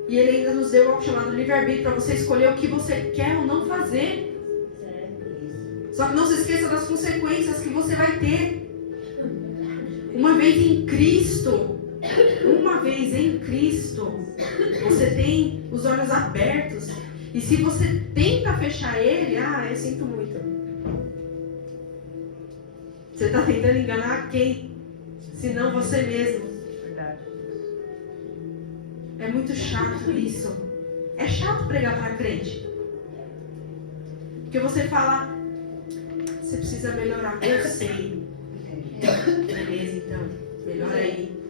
E Ele ainda nos deu algo chamado livre-arbítrio para você escolher o que você quer ou não fazer. Só que não se esqueça das consequências que você vai ter. Uma vez em Cristo, você tem os olhos abertos. E se você tenta fechar ele, eu sinto muito. Você está tentando enganar quem? Senão você mesmo. Verdade. É muito chato isso. É chato pregar para crente. Porque você fala, você precisa melhorar. Eu sei. Beleza, então. Melhora aí.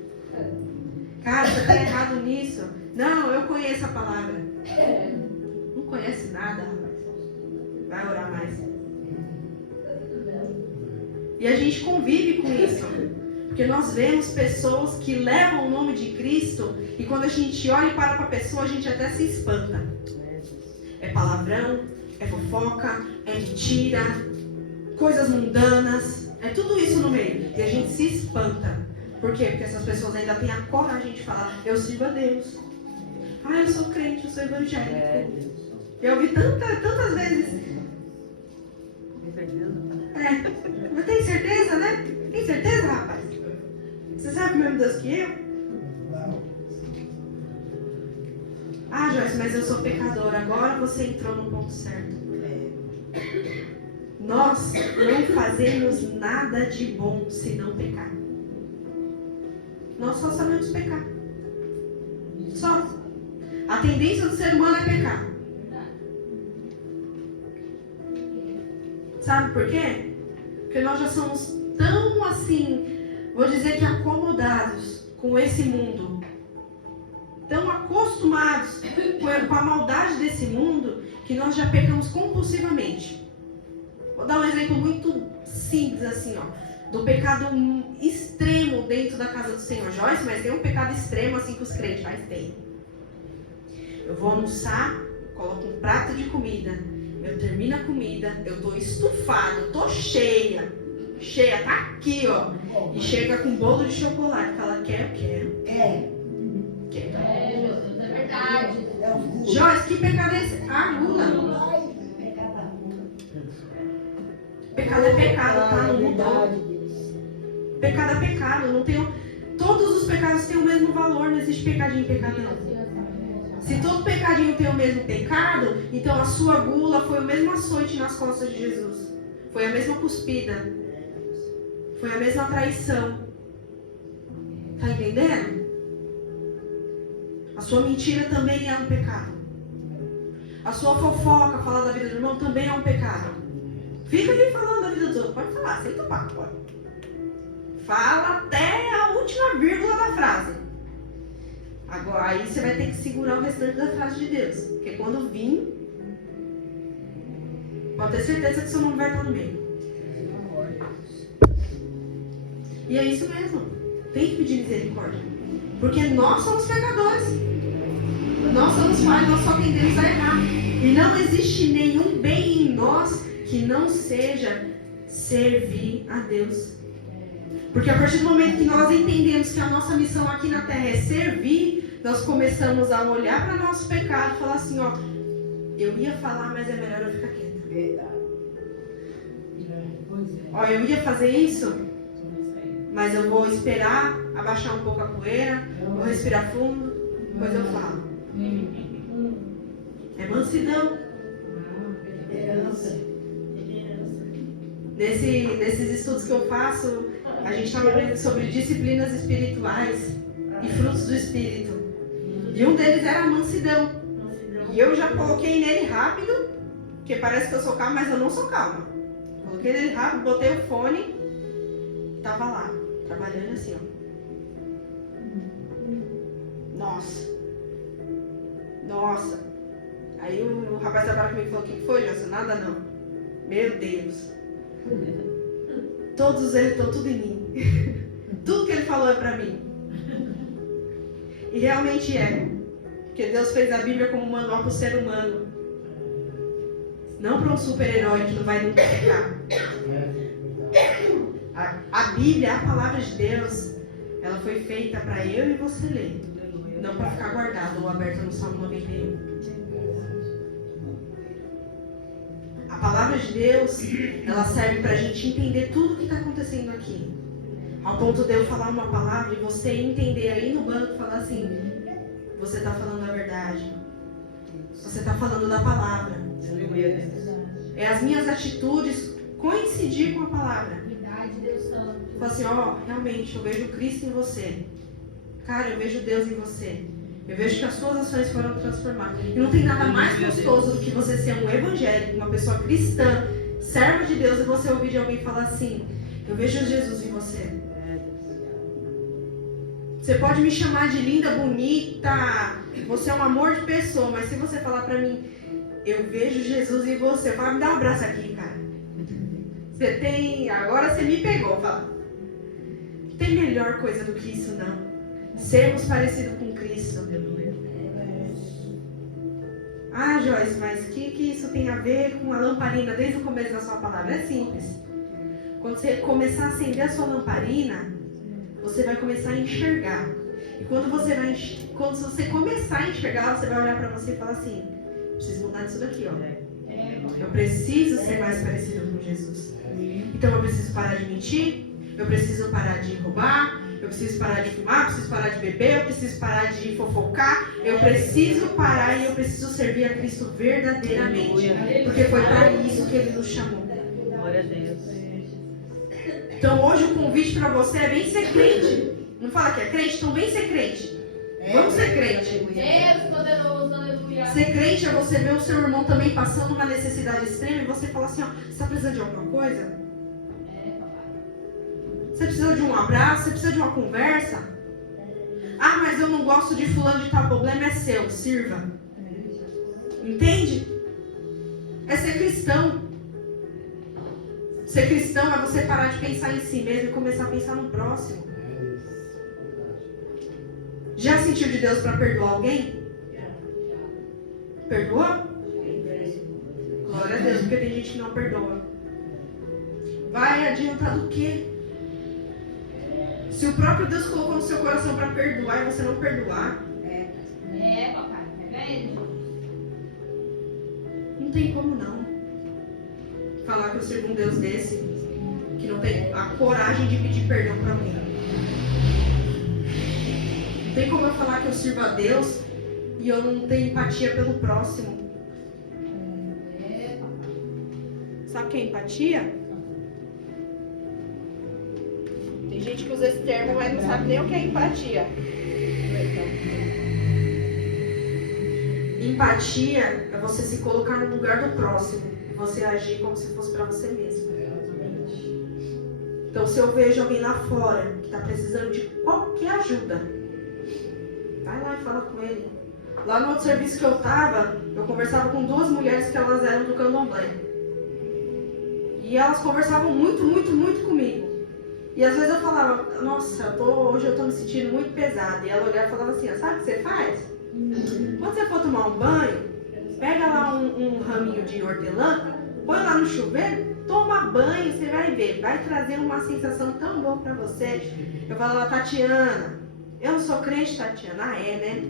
Cara, você está errado nisso. Não, eu conheço a palavra. Não conhece nada, rapaz. Vai orar mais. E a gente convive com isso. Porque nós vemos pessoas que levam o nome de Cristo e quando a gente olha e para a pessoa, a gente até se espanta. É palavrão, é fofoca, é mentira, coisas mundanas, é tudo isso no meio. E a gente se espanta. Por quê? Porque essas pessoas ainda têm a coragem de falar: eu sirvo a Deus. Eu sou crente, eu sou evangélico. Eu ouvi tantas vezes. Mas tem certeza, né? Tem certeza, rapaz? Você sabe o mesmo Deus que eu? Ah, Joyce, mas eu sou pecadora. Agora você entrou no ponto certo. Nós não fazemos nada de bom se não pecar. Nós só sabemos pecar. Só. A tendência do ser humano é pecar. Sabe por quê? Porque nós já somos tão assim, vou dizer que acomodados com esse mundo, tão acostumados com a maldade desse mundo, que nós já pecamos compulsivamente. Vou dar um exemplo muito simples assim, ó, do pecado extremo dentro da casa do Senhor. Joyce, mas tem um pecado extremo assim que os crentes fazem? Tem. Eu vou almoçar, coloco um prato de comida, eu termino a comida, eu tô estufado, tô cheia, tá aqui, ó, e chega com um bolo de chocolate, fala, quero. Quero. É verdade. Joyce, que pecado é esse? A gula. Pecado é pecado, tá? Não mudou. Pecado é pecado, não tem. Todos os pecados têm o mesmo valor, não existe pecadinho e pecado não. Se todo pecadinho tem o mesmo pecado, então a sua gula foi o mesmo açoite nas costas de Jesus. Foi a mesma cuspida. Foi a mesma traição. Tá entendendo? A sua mentira também é um pecado. A sua fofoca, falar da vida do irmão, também é um pecado. Fica ali falando da vida dos outros. Pode falar, aceita o papo, pode. Fala até a última vírgula da frase. Agora, aí você vai ter que segurar o restante da frase de Deus. Porque quando vir, pode ter certeza que seu nome vai estar no meio. E é isso mesmo. Tem que pedir misericórdia. Porque nós somos pecadores. Nós somos falhos, nós só tendemos a errar. E não existe nenhum bem em nós que não seja servir a Deus. Porque a partir do momento que nós entendemos que a nossa missão aqui na Terra é servir, nós começamos a olhar para nosso pecado e falar assim, ó, eu ia falar, mas é melhor eu ficar quieta. Ó, eu ia fazer isso, mas eu vou esperar abaixar um pouco a poeira, vou respirar fundo, depois eu falo. É mansidão. Nesses estudos que eu faço, a gente estava aprendendo sobre disciplinas espirituais e frutos do Espírito. E um deles era a mansidão. E eu já coloquei nele rápido, porque parece que eu sou calma, mas eu não sou calma. Coloquei nele rápido, botei o fone, tava lá, trabalhando assim, ó. Nossa. Aí o rapaz trabalha comigo e falou, o que foi, José? Nada não. Meu Deus. Todos os erros estão tudo em mim. Tudo que ele falou é pra mim. E realmente é. Porque Deus fez a Bíblia como um manual para o ser humano. Não para um super-herói que não vai nunca pecar. A Bíblia, a palavra de Deus, ela foi feita para eu e você ler. Não para ficar guardado ou aberto no Salmo 91. A palavra de Deus, ela serve para a gente entender tudo o que está acontecendo aqui. Ao ponto de eu falar uma palavra e você entender aí no banco e falar assim, você está falando a verdade. Você está falando da palavra. É as minhas atitudes coincidir com a palavra. Fala assim, ó, realmente, eu vejo Cristo em você. Cara, eu vejo Deus em você. Eu vejo que as suas ações foram transformadas. E não tem nada mais gostoso do que você ser um evangélico, uma pessoa cristã, servo de Deus, e você ouvir de alguém falar assim, eu vejo Jesus em você. Você pode me chamar de linda, bonita, você é um amor de pessoa, mas se você falar pra mim, eu vejo Jesus em você, fala, me dá um abraço aqui, cara. Você tem, agora você me pegou, fala. Não tem melhor coisa do que isso, não. Sermos parecidos com Cristo. Ah, Joyce, mas o que isso tem a ver com a lamparina desde o começo da sua palavra? É simples. Quando você começar a acender a sua lamparina, você vai começar a enxergar. E quando você começar a enxergar, você vai olhar para você e falar assim, preciso mudar disso daqui, ó. Eu preciso ser mais parecido com Jesus. Então eu preciso parar de mentir, eu preciso parar de roubar, eu preciso parar de fumar, eu preciso parar de beber, eu preciso parar de fofocar, eu preciso parar e eu preciso servir a Cristo verdadeiramente. Porque foi para isso que Ele nos chamou. Glória a Deus. Então hoje o convite para você é vem ser crente. Não fala que é crente? Então vem ser crente. Vamos ser crente. Deus poderoso, aleluia. Ser crente é você ver o seu irmão também passando uma necessidade extrema e você fala assim, ó, você está precisando de alguma coisa? Você precisa de um abraço? Você precisa de uma conversa? Ah, mas eu não gosto de fulano de tal, problema é seu, sirva. Entende? É ser cristão. Ser cristão é você parar de pensar em si mesmo e começar a pensar no próximo. Já sentiu de Deus para perdoar alguém? Perdoa? Glória a Deus, porque tem gente que não perdoa. Vai adiantar do quê? Se o próprio Deus colocou no seu coração para perdoar e você não perdoar, Papai, tá vendo? não tem como não. Falar que eu sirvo um Deus desse, que não tem a coragem de pedir perdão para mim. Não tem como eu falar que eu sirvo a Deus e eu não tenho empatia pelo próximo. Sabe o que é empatia? Tem gente que usa esse termo, mas não sabe nem o que é empatia. Empatia é você se colocar no lugar do próximo e você agir como se fosse para você mesmo. Então, se eu vejo alguém lá fora que está precisando de qualquer ajuda, vai lá e fala com ele. Lá no outro serviço que eu estava, eu conversava com 2 mulheres que elas eram do candomblé. E elas conversavam muito, muito, muito comigo. E às vezes eu falava, nossa, hoje eu estou me sentindo muito pesada. E ela olhava e falava assim, sabe o que você faz? Quando você for tomar um banho, pega lá um raminho de hortelã, põe lá no chuveiro, toma banho, você vai ver. Vai trazer uma sensação tão boa para você. Eu falava, Tatiana, eu não sou crente, Tatiana. Ah, é, né?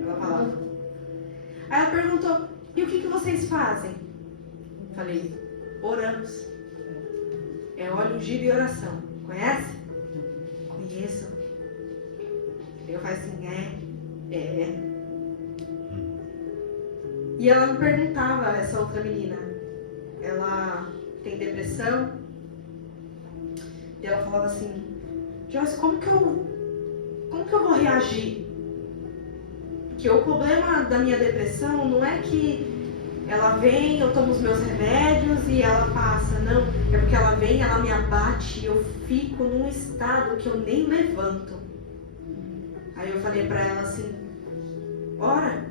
Ela falava. Aí ela perguntou, e o que vocês fazem? Falei, oramos. É óleo, ungir e oração. Conhece? Conheço. Eu falei assim, é. E ela me perguntava, essa outra menina, ela tem depressão? E ela falava assim, Joyce, como que eu vou reagir? Porque o problema da minha depressão não é que ela vem, eu tomo os meus remédios e ela passa. Não, é porque ela vem, ela me abate e eu fico num estado que eu nem levanto. Aí eu falei pra ela assim, ora,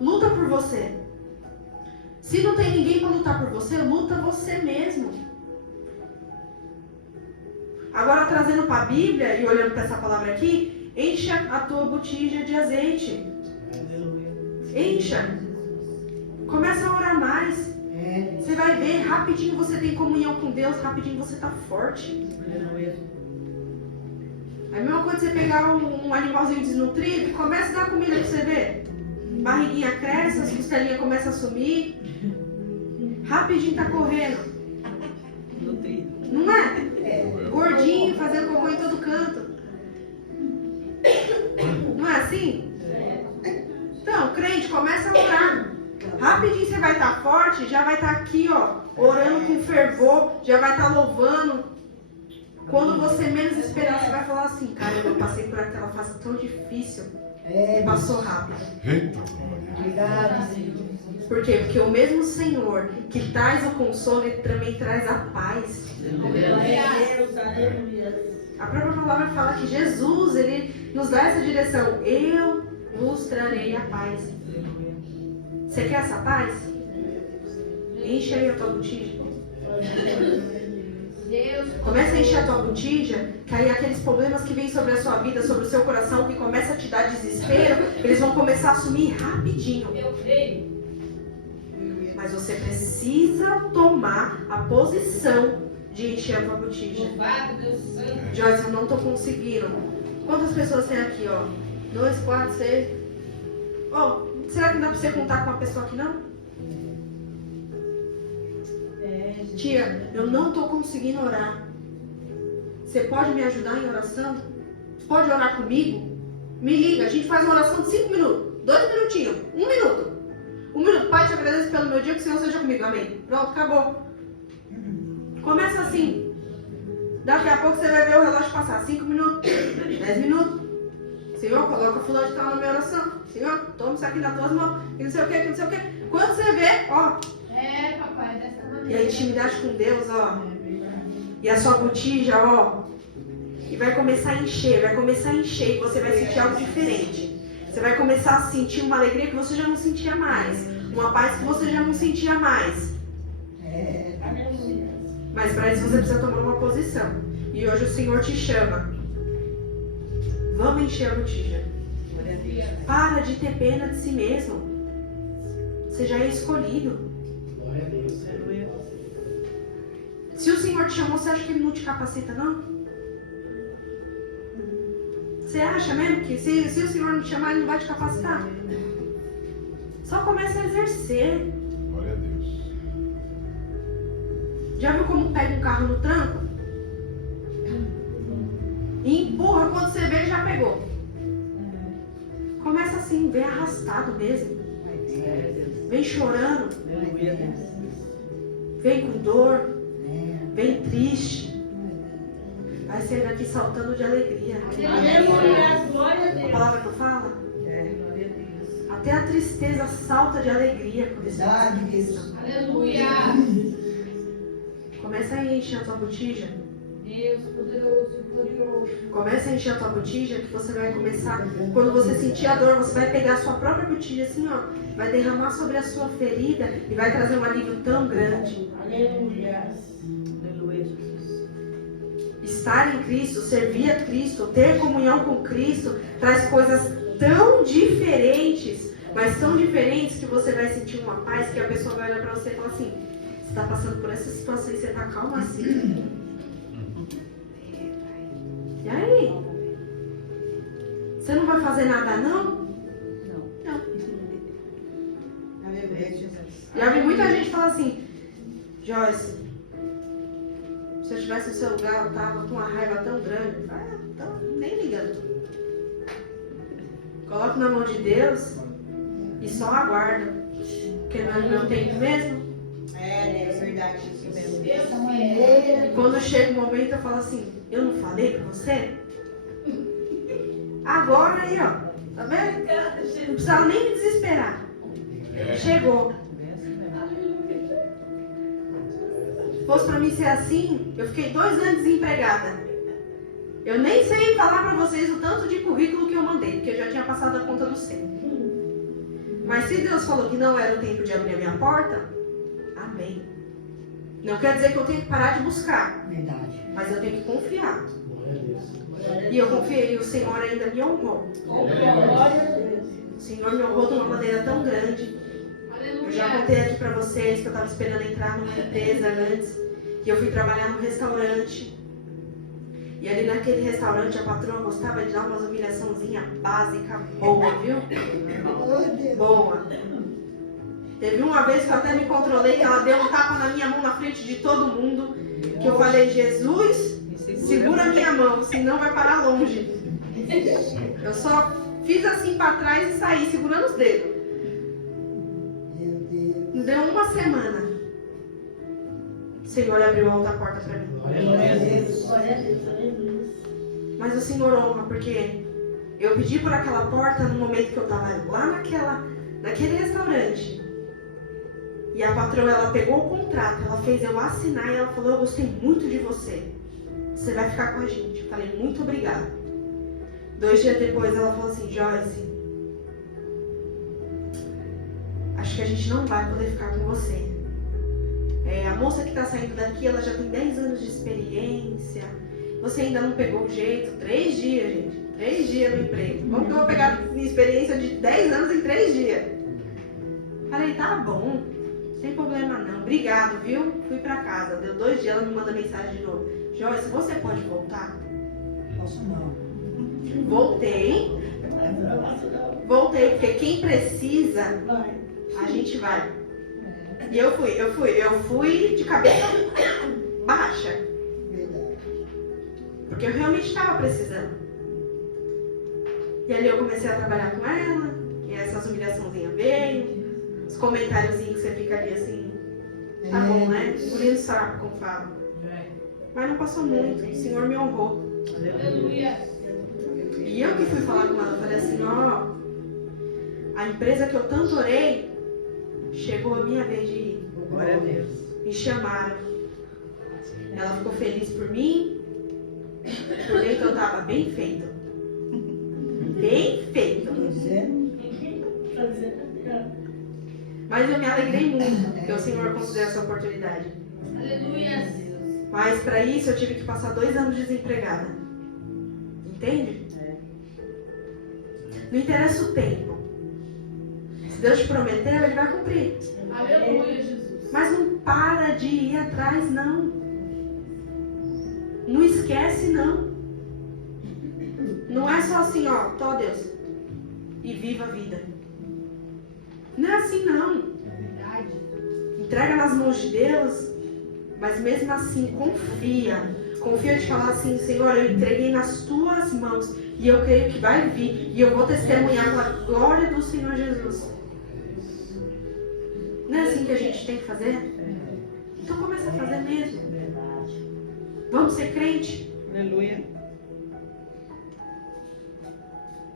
luta por você. Se não tem ninguém pra lutar por você, luta você mesmo. Agora trazendo pra Bíblia e olhando pra essa palavra aqui, encha a tua botija de azeite. Encha. Começa a orar mais. Você vai ver, rapidinho você tem comunhão com Deus, rapidinho você tá forte. É a mesma coisa você pegar um animalzinho desnutrido e começa a dar comida pra você ver. Barriguinha cresce, as costelinhas começam a sumir. Rapidinho tá correndo. Não é? Gordinho, fazendo cocô em todo canto. Não é assim? Então, crente, começa a orar. Rapidinho você vai estar forte, já vai estar aqui, ó, orando com fervor, já vai estar louvando. Quando você menos esperar, você vai falar assim, cara, eu passei por aquela fase tão difícil e passou rápido. Eita, Obrigada. Por quê? Porque o mesmo Senhor que traz o consolo, ele também traz a paz. A própria palavra fala que Jesus, ele nos dá essa direção. Eu vos trarei a paz. Você quer essa paz? Enche aí a tua botija. Começa a encher a tua botija, que aí aqueles problemas que vêm sobre a sua vida, sobre o seu coração, que começa a te dar desespero, eles vão começar a sumir rapidinho. Mas você precisa tomar a posição de encher a tua botija. Joyce, eu não estou conseguindo. Quantas pessoas tem aqui, ó? 2, 4, 6. Ó, será que não dá pra você contar com uma pessoa aqui, não? Tia, eu não estou conseguindo orar. Você pode me ajudar em oração? Pode orar comigo? Me liga, a gente faz uma oração de 5 minutos, 2 minutinhos, 1 minuto. 1 minuto. Pai, te agradeço pelo meu dia, que o Senhor seja comigo. Amém. Pronto, acabou. Começa assim. Daqui a pouco você vai ver o relógio passar. 5 minutos, 10 minutos. Senhor, coloca fulano de tal na minha oração. Senhor, toma isso aqui nas tuas mãos. Que não sei o que, que não sei o que. Quando você vê, ó. É, papai, dessa maneira. E a intimidade com Deus, ó. E a sua botija, ó. E vai começar a encher, vai começar a encher. E você vai sentir algo diferente. Você vai começar a sentir uma alegria que você já não sentia mais. Uma paz que você já não sentia mais. Mas para isso você precisa tomar uma posição. E hoje o Senhor te chama. Vamos encher a botija. Para de ter pena de si mesmo. Você já é escolhido. Se o Senhor te chamou, você acha que Ele não te capacita, não? Você acha mesmo que se o Senhor não te chamar, Ele não vai te capacitar? Só começa a exercer. Glória a Deus. Já viu como pega um carro no tranco? E empurra, quando você vê, já pegou. Começa assim, vem arrastado mesmo. Vem chorando. Vem com dor. Vem triste. Vai sair daqui saltando de alegria. A palavra que eu falo? Até a tristeza salta de alegria quando isso acontece. Aleluia. Começa a encher a tua botija. Deus poderoso, glorioso. Começa a encher a tua botija, que você vai começar. Quando você sentir a dor, você vai pegar a sua própria botija assim, ó. Vai derramar sobre a sua ferida e vai trazer um alívio tão grande. Aleluia. Aleluia, Jesus. Estar em Cristo, servir a Cristo, ter comunhão com Cristo, traz coisas tão diferentes, mas tão diferentes que você vai sentir uma paz que a pessoa vai olhar pra você e falar assim: você está passando por essa situação e você está calma assim. E aí? Você não vai fazer nada não? Não. Aleluia, Jesus. Já vi muita gente falar assim: Joyce, se eu estivesse no seu lugar, eu tava com uma raiva tão grande. Então, nem ligando. Coloca na mão de Deus e só aguarda. Porque não é no meu tempo mesmo. É verdade, isso mesmo. Deus E quando chega o momento, eu falo assim: eu não falei pra você? Agora aí, ó. Tá vendo? Não precisava nem me desesperar. Chegou. Se fosse pra mim ser assim, eu fiquei 2 anos desempregada. Eu nem sei falar pra vocês o tanto de currículo que eu mandei, porque eu já tinha passado a conta do 100. Mas se Deus falou que não era o tempo de abrir a minha porta, amém. Não quer dizer que eu tenho que parar de buscar, Verdade. mas eu tenho que confiar. E eu confiei, e o Senhor ainda me honrou. Glória a Deus. O Senhor me honrou de uma maneira tão grande. Eu já contei aqui pra vocês que eu estava esperando entrar numa empresa antes. E eu fui trabalhar num restaurante. E ali naquele restaurante a patroa gostava de dar umas humilhaçãozinhas básicas, boa, viu? Boa. Teve uma vez que eu até me controlei, que ela deu um tapa na minha mão na frente de todo mundo. Que eu falei: Jesus, segura a minha mão, senão vai parar longe. Eu só fiz assim pra trás e saí segurando os dedos. Meu Deus. Não deu uma semana. O Senhor abriu outra porta pra mim. Glória a Deus. Glória a Deus. Aleluia. Mas o Senhor honra, porque eu pedi por aquela porta no momento que eu tava lá naquele restaurante. E a patroa, ela pegou o contrato, ela fez eu assinar e ela falou: eu gostei muito de você. Você vai ficar com a gente. Eu falei: muito obrigada. 2 dias depois ela falou assim: Joyce, acho que a gente não vai poder ficar com você. A moça que está saindo daqui, ela já tem 10 anos de experiência. Você ainda não pegou o jeito. 3 dias, gente. 3 dias no emprego. Como que eu vou pegar minha experiência de 10 anos em 3 dias? Falei: tá bom. Sem problema não. Obrigado, viu? Fui pra casa. Deu 2 dias, ela me manda mensagem de novo: Joyce, você pode voltar? Posso não. Voltei. Voltei, porque quem precisa, a gente vai. E eu fui de cabeça baixa. Verdade. Porque eu realmente estava precisando. E ali eu comecei a trabalhar com ela, e essas humilhaçãozinhas veio, os comentáriozinhos que você fica ali assim, tá bom, né? Engolindo saco, como fala. Mas não passou muito, o Senhor me honrou. Aleluia. E eu que fui falar com ela, falei assim, ó, a empresa que eu tanto orei, chegou a minha vez de ir. Glória a Deus. Me chamaram. Ela ficou feliz por mim, por dentro eu tava bem feito. Bem feito. Mas eu me alegrei muito, porque o Senhor considerou essa oportunidade. Aleluia. Mas para isso eu tive que passar 2 anos desempregada. Entende? Não interessa o tempo. Se Deus te prometeu, Ele vai cumprir. Aleluia, Jesus. Mas não para de ir atrás, não. Não esquece, não. Não é só assim, ó, tô Deus. E viva a vida. Não é assim, não. Verdade. Entrega nas mãos de Deus, mas mesmo assim confia. Confia de falar assim, Senhor, eu entreguei nas tuas mãos e eu creio que vai vir e eu vou testemunhar com a glória do Senhor Jesus. Não é assim que a gente tem que fazer? Então começa a fazer mesmo. Vamos ser crente? Aleluia.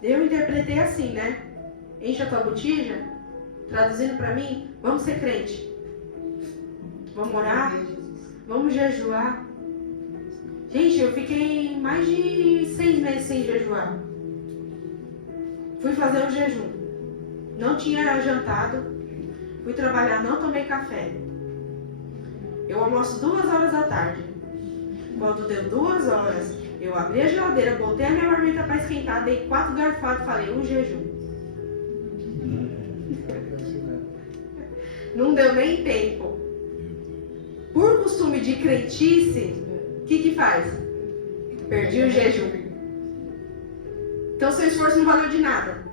Eu interpretei assim, né? Enche a tua botija, traduzindo para mim, vamos ser crente. Vamos orar, vamos jejuar. Gente, eu fiquei mais de 6 meses sem jejuar. Fui fazer um jejum. Não tinha jantado. Fui trabalhar, não tomei café. Eu almoço 2 horas da tarde. Quando deu 2 horas, eu abri a geladeira, botei a minha marmita para esquentar, dei 4 garfadas e falei, um jejum. Não deu nem tempo. Por costume de crentice, o que faz? Perdi o jejum. Então seu esforço não valeu de nada.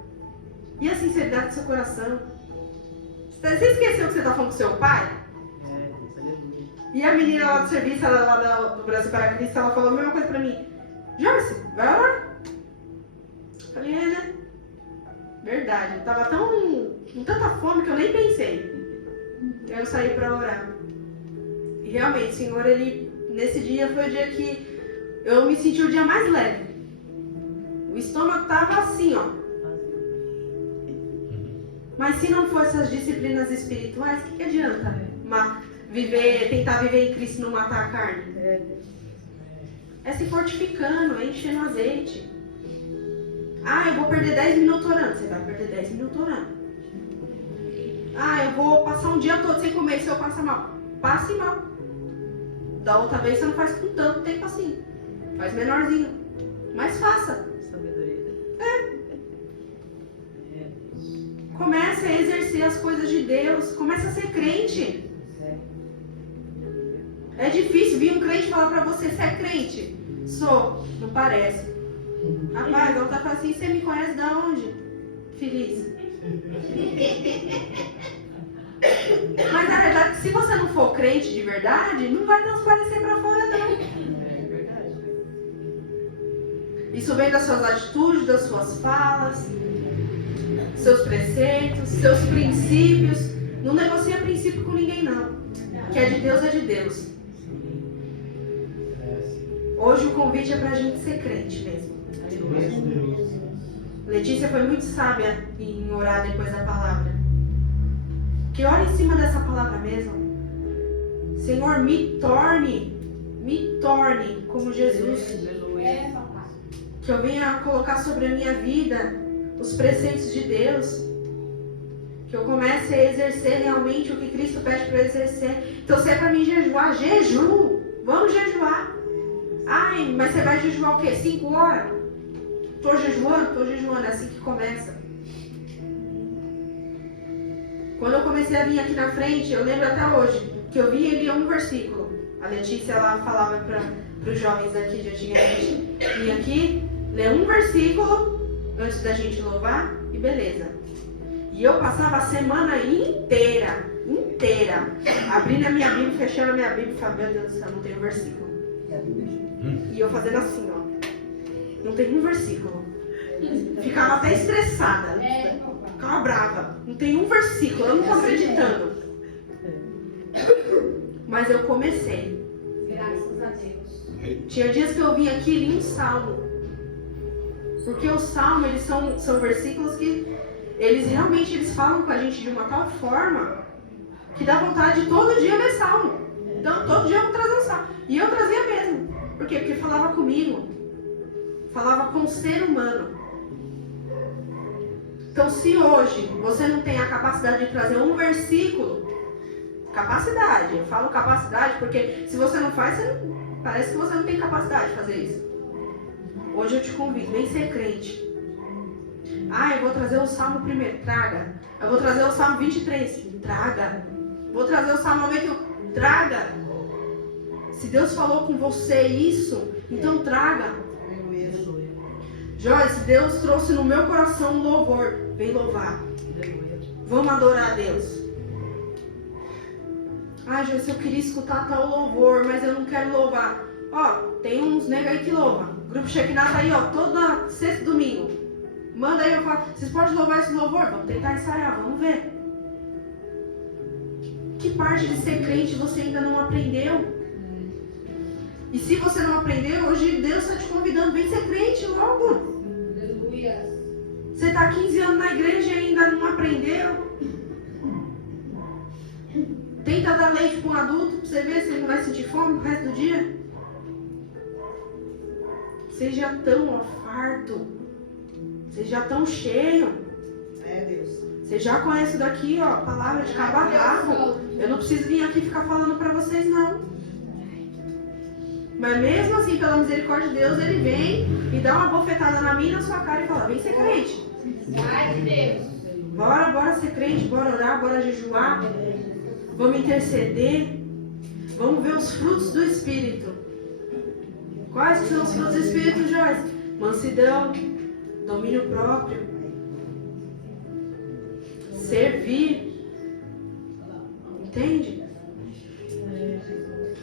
E a sinceridade do seu coração? Você esqueceu que você está falando com seu pai? E a menina lá do serviço, ela lá do Brasil para Cristo, ela falou a mesma coisa pra mim. Joyce, vai orar? Falei, né? Verdade. Eu tava com tanta fome que eu nem pensei. Aí eu saí pra orar. E realmente, o Senhor, nesse dia foi o dia que eu me senti o dia mais leve. O estômago tava assim, ó. Mas se não for essas disciplinas espirituais, o que adianta? Tentar viver em Cristo e não matar a carne? É se fortificando, é enchendo azeite. Eu vou perder 10 minutos orando. Você vai perder 10 minutos orando. Eu vou passar um dia todo sem comer. Se eu passar mal, passe mal. Da outra vez você não faz com tanto tempo assim. Faz menorzinho. Mas faça. Comece a exercer as coisas de Deus. Comece a ser crente. É difícil vir um crente falar pra você, você é crente? Sou. Não parece. Rapaz, ela tá falando assim, você me conhece da onde? Feliz. Mas na verdade, se você não for crente de verdade, não vai transparecer pra fora, não. Isso vem das suas atitudes, das suas falas, seus preceitos, seus princípios. Não negocia princípio com ninguém, não. Que é de Deus, é de Deus. Hoje o convite é pra gente ser crente mesmo. Letícia foi muito sábia em orar depois da palavra. Que ore em cima dessa palavra mesmo. Senhor, me torne como Jesus. Que eu venha colocar sobre a minha vida os preceitos de Deus. Que eu comece a exercer realmente o que Cristo pede para eu exercer. Então se é para mim jejuar, jejum. Vamos jejuar. Mas você vai jejuar o quê? 5 horas? Tô jejuando, é assim que começa. Quando eu comecei a vir aqui na frente, eu lembro até hoje, que eu vinha e lia um versículo. A Letícia, ela falava para os jovens daqui de antigamente, vinha aqui, ler um versículo antes da gente louvar e beleza. E eu passava a semana inteira inteira. Abrindo a minha Bíblia, fechando a minha Bíblia e falando, meu Deus do céu, não tem um versículo. E eu fazendo assim, ó. Não tem um versículo. Ficava até estressada. Ficava brava. Não tem um versículo, eu não tô acreditando. Mas eu comecei. Graças a Deus. Tinha dias que eu vinha aqui e li um salmo. Porque os salmos, eles são versículos que eles realmente falam com a gente de uma tal forma que dá vontade de todo dia ler salmo. Então, todo dia eu vou trazer um salmo. E eu trazia mesmo. Por quê? Porque falava comigo. Falava com o ser humano. Então, se hoje você não tem a capacidade de trazer um versículo, capacidade, eu falo capacidade porque se você não faz, parece que você não tem capacidade de fazer isso. Hoje eu te convido, vem ser crente. Ah, eu vou trazer o Salmo primeiro, traga. Eu vou trazer o Salmo 23, traga. Vou trazer o Salmo 91, traga. Se Deus falou com você isso, então traga. Joyce, Deus trouxe no meu coração um louvor. Vem louvar. Vamos adorar a Deus. Ah, Joyce, eu queria escutar tal louvor, mas eu não quero louvar. Ó, tem uns negros aí que louvam. Grupo Shekinah tá aí, ó, toda sexta e domingo. Manda aí, eu falo, vocês podem louvar esse louvor? Vamos tentar ensaiar, vamos ver. Que parte de ser crente você ainda não aprendeu? E se você não aprendeu, hoje Deus está te convidando, vem ser crente logo. Aleluia. Você está há 15 anos na igreja e ainda não aprendeu? Tenta dar leite para um adulto, para você ver se ele não vai sentir fome o resto do dia. Vocês já estão farto. Vocês já estão cheios. É, Deus. Você já conhece daqui, ó, palavra de cabo a rabo. Eu não preciso vir aqui ficar falando para vocês, não. Mas mesmo assim, pela misericórdia de Deus, ele vem e dá uma bofetada na minha e na sua cara e fala, vem ser crente. Ai, de Deus. Bora ser crente, bora orar, bora jejuar. Vamos interceder. Vamos ver os frutos do Espírito. Quais são os frutos do Espírito, Joyce? Mansidão, domínio próprio, servir. Entende?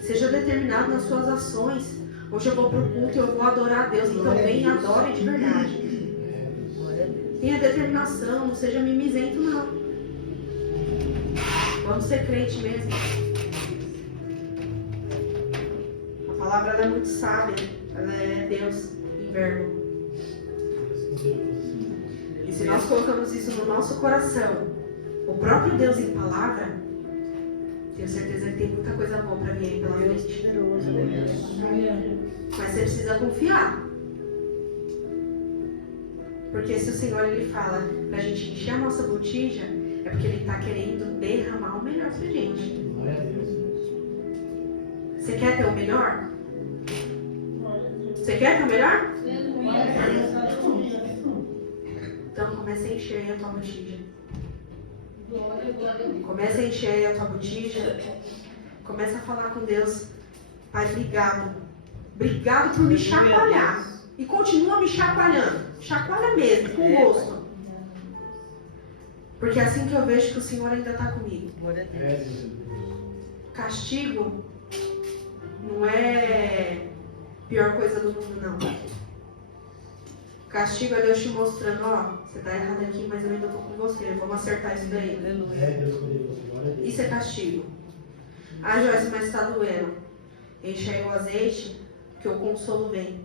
Seja determinado nas suas ações. Hoje eu vou para o culto e eu vou adorar a Deus. Então vem e adore de verdade. Tenha determinação, não seja mimizento, não. Vamos ser crente mesmo. A palavra ela é muito sábia. Ela é Deus em verbo. E se nós colocamos isso no nosso coração, o próprio Deus em palavra, tenho certeza que tem muita coisa boa para vir aí pela frente. Mas você precisa confiar. Porque se o Senhor ele fala pra gente encher a nossa botija, é porque ele está querendo derramar o melhor pra gente. Você quer ter o melhor? Você quer ter o melhor? Então comece a encher aí a tua botija. Comece a encher aí a tua botija. Comece a falar com Deus. Pai, obrigado. Obrigado por me chacoalhar. E continua me chacoalhando. Chacoalha mesmo, com gosto. Porque é assim que eu vejo que o Senhor ainda está comigo. Castigo não é a pior coisa do mundo, não. Castigo é Deus te mostrando, ó, você tá errado aqui, mas eu ainda tô com você. Vamos acertar isso daí. Isso é castigo. Ah, Joyce, mas tá doendo. Enche aí o azeite, que o consolo vem.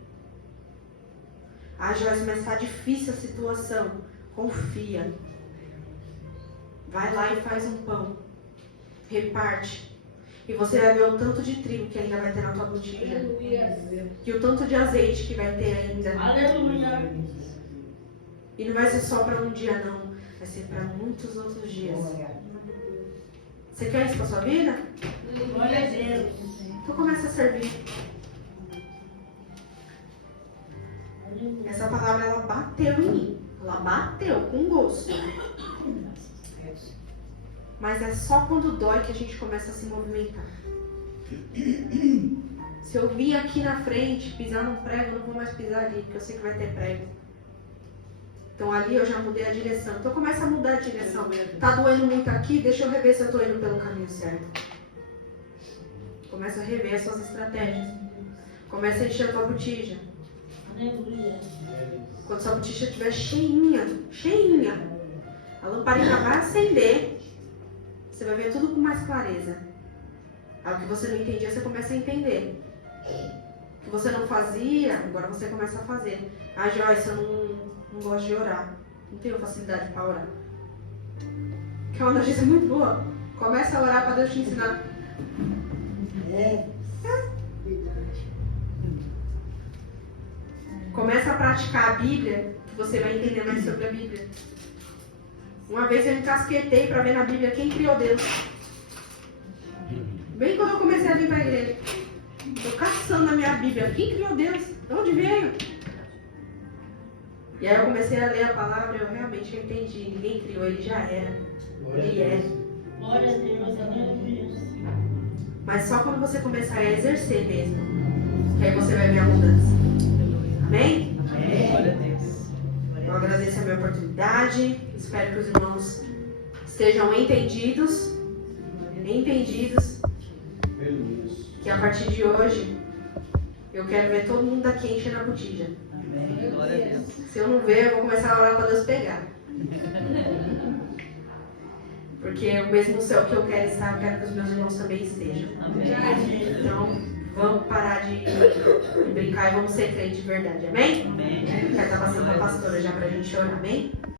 Ah, Joyce, mas tá difícil a situação. Confia. Vai lá e faz um pão. Reparte. E você vai ver o tanto de trigo que ainda vai ter na tua botija. E o tanto de azeite que vai ter ainda. Aleluia. E não vai ser só para um dia, não. Vai ser para muitos outros dias. Você quer isso para sua vida? Glória a Deus. Então começa a servir. Essa palavra, ela bateu em mim. Ela bateu com gosto. Mas é só quando dói que a gente começa a se movimentar. Se eu vir aqui na frente, pisar num prego, eu não vou mais pisar ali, porque eu sei que vai ter prego. Então ali eu já mudei a direção. Então começa a mudar a direção. Tá doendo muito aqui, deixa eu rever se eu tô indo pelo caminho certo. Começa a rever as suas estratégias. Começa a encher a tua botija. Aleluia. Quando sua botija estiver cheinha, a lamparina vai acender. Você vai ver tudo com mais clareza. Aí o que você não entendia, você começa a entender. O que você não fazia, agora você começa a fazer. Ah, Joyce, eu não gosto de orar. Não tenho facilidade para orar. Que é uma notícia muito boa. Começa a orar para Deus te ensinar. É. Verdade. Começa a praticar a Bíblia, que você vai entender mais sobre a Bíblia. Uma vez eu encasquetei para ver na Bíblia quem criou Deus. Bem quando eu comecei a vir para a igreja. Estou caçando na minha Bíblia. Quem criou Deus? De onde veio? E aí eu comecei a ler a palavra e eu realmente entendi. Ninguém criou, ele já era. Ele é. Glória a Deus, aleluia. Mas só quando você começar a exercer mesmo. Que aí você vai ver a mudança. Amém? Glória a Deus. Eu agradeço a minha oportunidade. Espero que os irmãos estejam entendidos. Que a partir de hoje eu quero ver todo mundo daqui enchendo a botija. Amém. Glória a Deus. Se eu não ver, eu vou começar a orar para Deus pegar. Porque o mesmo céu que eu quero estar, eu quero que os meus irmãos também estejam. Amém. Então, vamos parar de brincar e vamos ser crente de verdade. Amém? Amém. Quero estar passando para a pastora já para a gente orar. Amém?